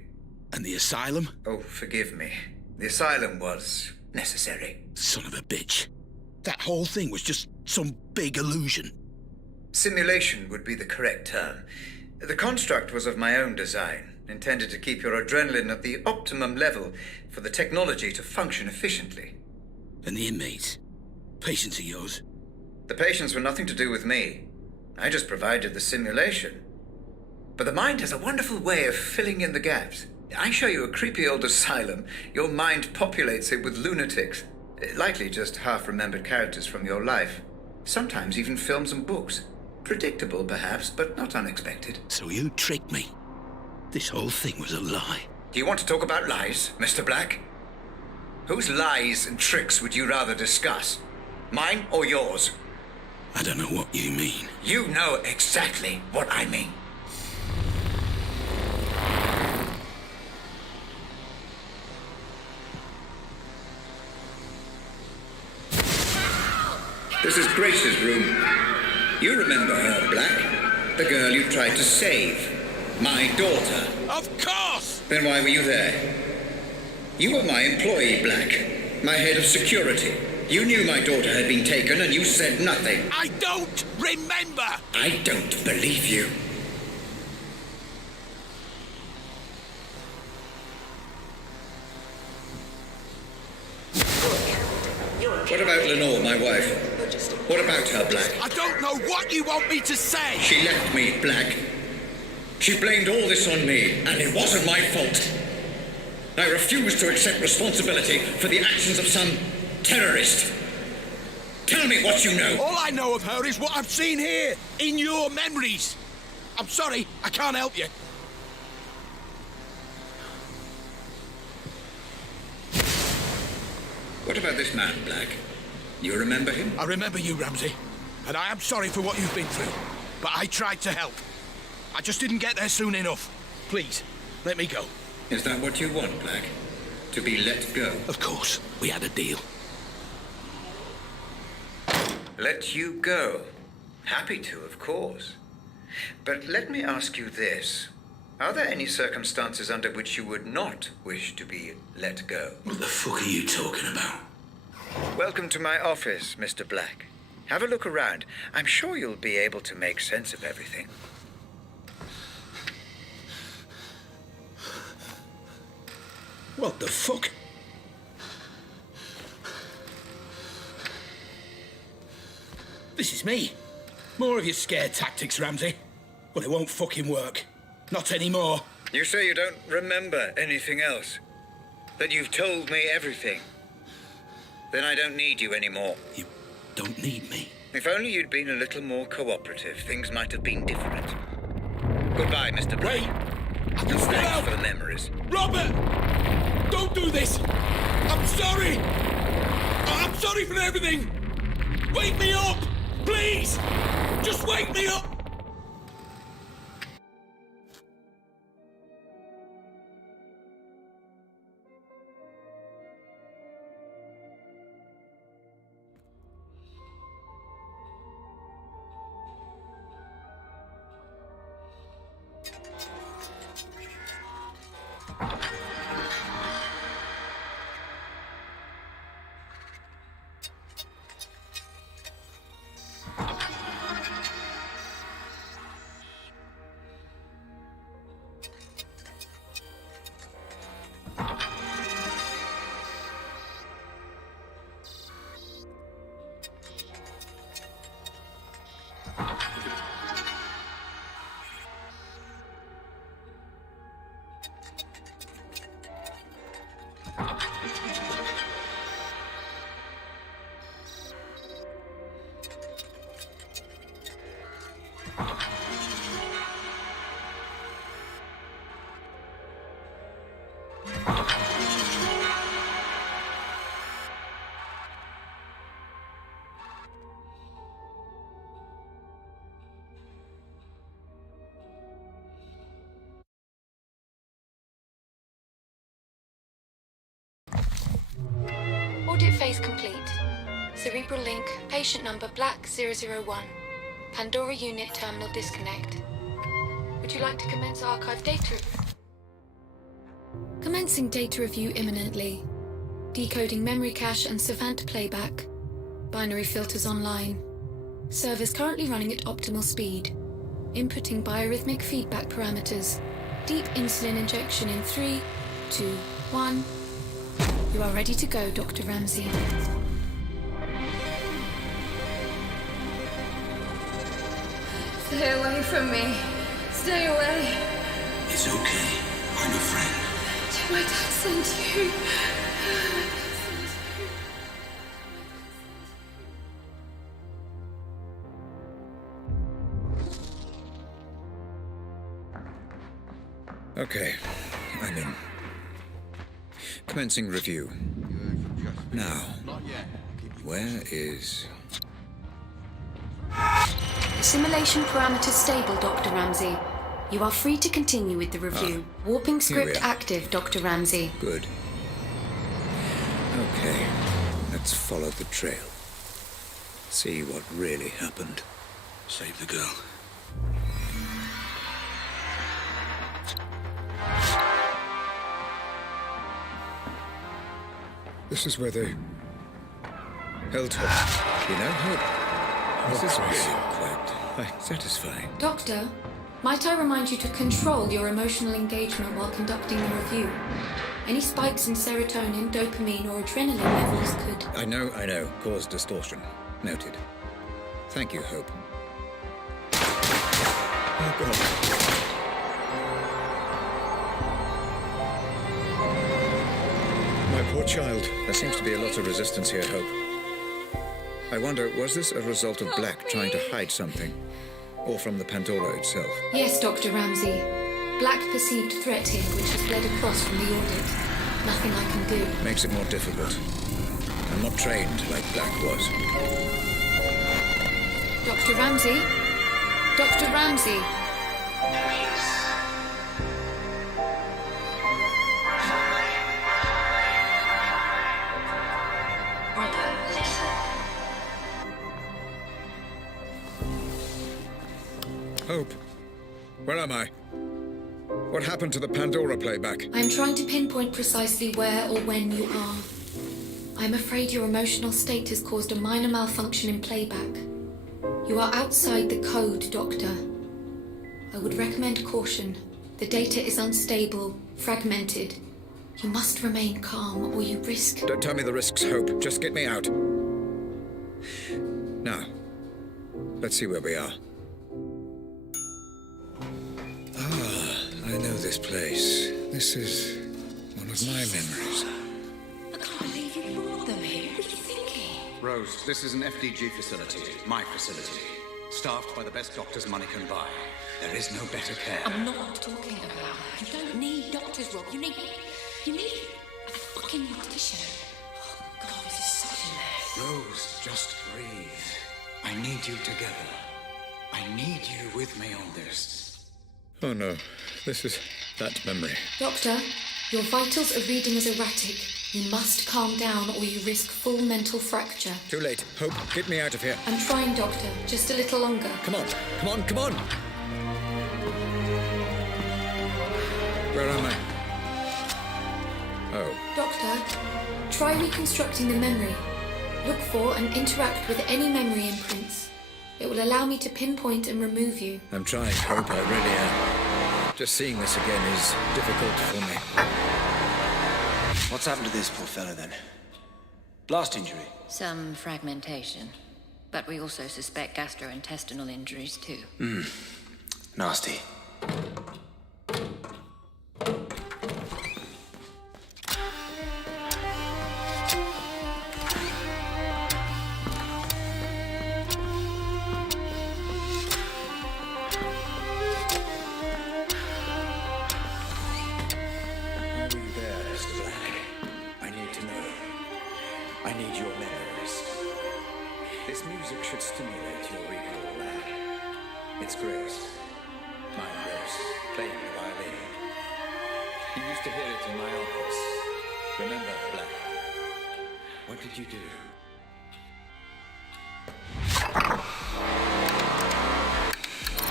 And the asylum? Oh, forgive me. The asylum was necessary. Son of a bitch. That whole thing was just some big illusion. Simulation would be the correct term. The construct was of my own design, intended to keep your adrenaline at the optimum level for the technology to function efficiently. And the inmates? Patients of yours? The patients were nothing to do with me. I just provided the simulation. But the mind has a wonderful way of filling in the gaps. I show you a creepy old asylum, your mind populates it with lunatics. Likely just half-remembered characters from your life. Sometimes even films and books. Predictable, perhaps, but not unexpected. So you tricked me. This whole thing was a lie. Do you want to talk about lies, Mr. Black? Whose lies and tricks would you rather discuss? Mine or yours? I don't know what you mean. You know exactly what I mean. This is Grace's room. You remember her, Black? The girl you tried to save. My daughter. Of course! Then why were you there? You were my employee, Black. My head of security. You knew my daughter had been taken and you said nothing. I don't remember! I don't believe you. What about Lenore, my wife? What about her, Black? I don't know what you want me to say! She left me, Black. She blamed all this on me, and it wasn't my fault. I refuse to accept responsibility for the actions of some terrorist. Tell me what you know. All I know of her is what I've seen here, in your memories. I'm sorry, I can't help you. What about this man, Black? You remember him? I remember you, Ramsey. And I am sorry for what you've been through. But I tried to help. I just didn't get there soon enough. Please, let me go. Is that what you want, Black? To be let go? Of course. We had a deal. Let you go? Happy to, of course. But let me ask you this. Are there any circumstances under which you would not wish to be let go? What the fuck are you talking about? Welcome to my office, Mr. Black. Have a look around. I'm sure you'll be able to make sense of everything. What the fuck? This is me. More of your scare tactics, Ramsey. But it won't fucking work. Not anymore. You say you don't remember anything else? That you've told me everything? Then I don't need you anymore. You don't need me? If only you'd been a little more cooperative, things might have been different. Goodbye, Mr. Black. Wait! I can still Thanks help! for the memories. Robert! Don't do this! I'm sorry! I'm sorry for everything! Wake me up! Please! Just wake me up! Audit phase complete. Cerebral link, patient number Black 001. Pandora unit terminal disconnect. Would you like to commence archive data? Commencing data review imminently. Decoding memory cache and savant playback. Binary filters online. Servers currently running at optimal speed. Inputting biorhythmic feedback parameters. Deep insulin injection in 3, 2, 1. You are ready to go, Dr. Ramsey. Stay away from me. Stay away. It's okay. I'm a friend. Did my dad send you? Okay, I'm in. Commencing review. Now, where is... Simulation parameters stable, Dr. Ramsey. You are free to continue with the review. Warping script active, Dr. Ramsey. Good. Okay, let's follow the trail. See what really happened. Save the girl. This is where they held her. You know, Hope. This is really quite satisfying. Doctor, might I remind you to control your emotional engagement while conducting the review? Any spikes in serotonin, dopamine, or adrenaline levels could... I know. Cause distortion. Noted. Thank you, Hope. Oh, God. My poor child. There seems to be a lot of resistance here, Hope. I wonder, was this a result of Black trying to hide something? Or from the Pandora itself? Yes, Dr. Ramsey. Black perceived threat here, which has bled across from the audit. Nothing I can do. Makes it more difficult. I'm not trained like Black was. Dr. Ramsey? Dr. Ramsey? Hope, where am I? What happened to the Pandora playback? I'm trying to pinpoint precisely where or when you are. I'm afraid your emotional state has caused a minor malfunction in playback. You are outside the code, Doctor. I would recommend caution. The data is unstable, fragmented. You must remain calm or you risk... Don't tell me the risks, Hope. Just get me out. Now, let's see where we are. I know this place. This is one of my memories. I can't believe you brought them here. What are you thinking? Rose, this is an FDG facility. My facility. Staffed by the best doctors money can buy. There is no better care. I'm not talking about that. You don't need doctors, Rob. You need a fucking mortician. Oh, God, this is such a mess. Rose, just breathe. I need you together. I need you with me on this. Oh no, this is that memory. Doctor, your vitals are reading as erratic. You must calm down or you risk full mental fracture. Too late. Hope, get me out of here. I'm trying, Doctor. Just a little longer. Come on. Where am I? Oh. Doctor, try reconstructing the memory. Look for and interact with any memory imprints. It will allow me to pinpoint and remove you. I'm trying, Hope, I really am. Just seeing this again is difficult for me. What's happened to this poor fella, then? Blast injury? Some fragmentation. But we also suspect gastrointestinal injuries, too. Nasty.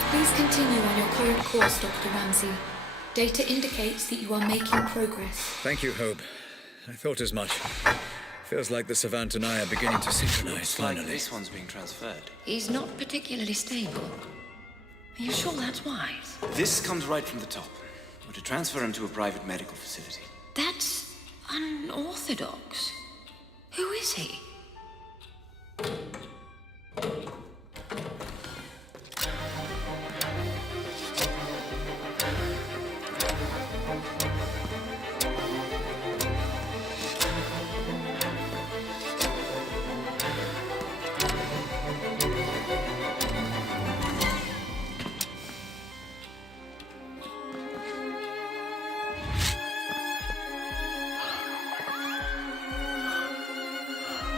Please continue on your current course, Dr. Ramsey. Data indicates that you are making progress. Thank you, Hope. I thought as much. Feels like the Savant and I are beginning to synchronize, finally. Like this one's being transferred. He's not particularly stable. Are you sure that's wise? This comes right from the top. We're to transfer him to a private medical facility. That's unorthodox. Who is he?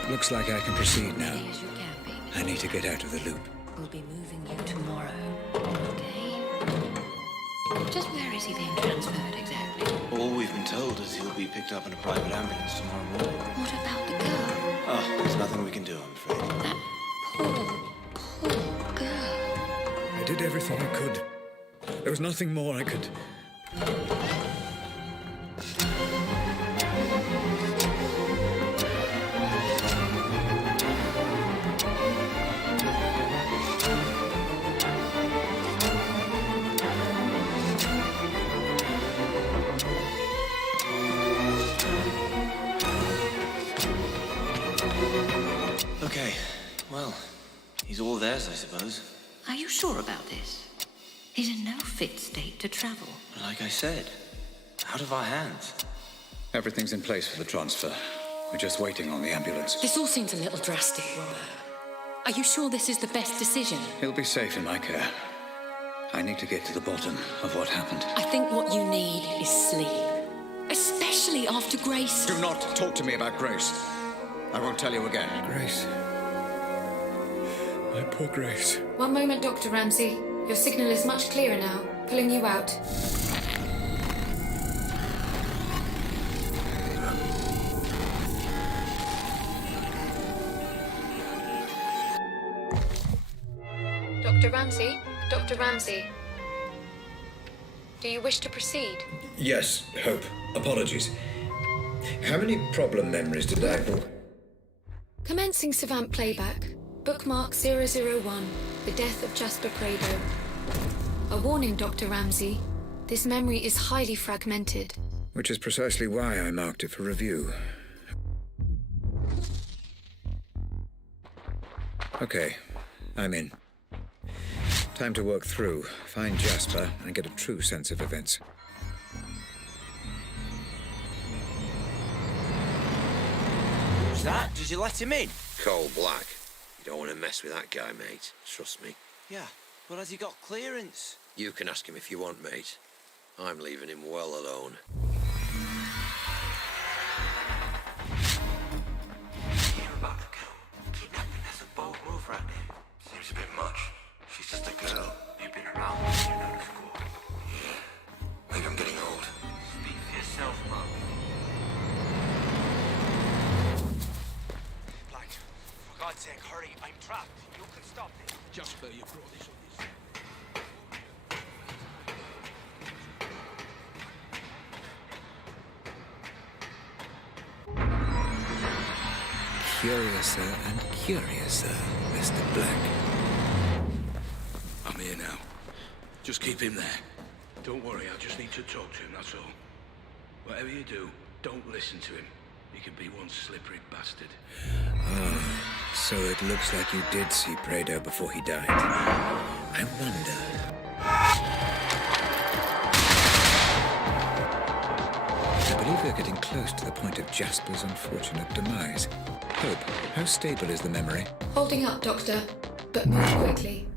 Looks like I can proceed now. As you can be. I need to get out of the loop. We'll be moving you tomorrow. Okay? Just where is he being transferred exactly? All we've been told is he'll be picked up in a private ambulance tomorrow morning. What about the girl? Oh, there's nothing we can do, I'm afraid. That poor girl. I did everything I could. There was nothing more I could... Okay, well, he's all theirs, I suppose. Are you sure about this? He's in no fit state to travel. Like I said, out of our hands. Everything's in place for the transfer. We're just waiting on the ambulance. This all seems a little drastic, Robert. Are you sure this is the best decision? He'll be safe in my care. I need to get to the bottom of what happened. I think what you need is sleep. Especially after Grace. Do not talk to me about Grace. I won't tell you again. Grace. My poor Grace. One moment, Dr. Ramsey. Your signal is much clearer now. Pulling you out. Dr. Ramsey? Dr. Ramsey? Do you wish to proceed? Yes, Hope. Apologies. How many problem memories did I book? Commencing Savant playback. Bookmark 001. The death of Jasper Prado. A warning, Dr. Ramsey. This memory is highly fragmented. Which is precisely why I marked it for review. Okay, I'm in. Time to work through, find Jasper, and get a true sense of events. Who's that? Did you let him in? Coal Black. You don't want to mess with that guy, mate. Trust me. Yeah, but has he got clearance? You can ask him if you want, mate. I'm leaving him well alone. Hear about the girl. Kidnapping is a bold move right there. Seems a bit much. She's just a girl. You've been around when you know the score. Yeah. Maybe I'm getting old. Speak for yourself, bro. Black, for God's sake, hurry. I'm trapped. You can stop this. Jasper, you brought this on this. Curiouser and curiouser, Mr. Black. I'm here now. Just keep him there. Don't worry, I just need to talk to him, that's all. Whatever you do, don't listen to him. He can be one slippery bastard. Oh, so it looks like you did see Prado before he died. I wonder... I believe we're getting close to the point of Jasper's unfortunate demise. Hope, how stable is the memory? Holding up, Doctor, but move quickly.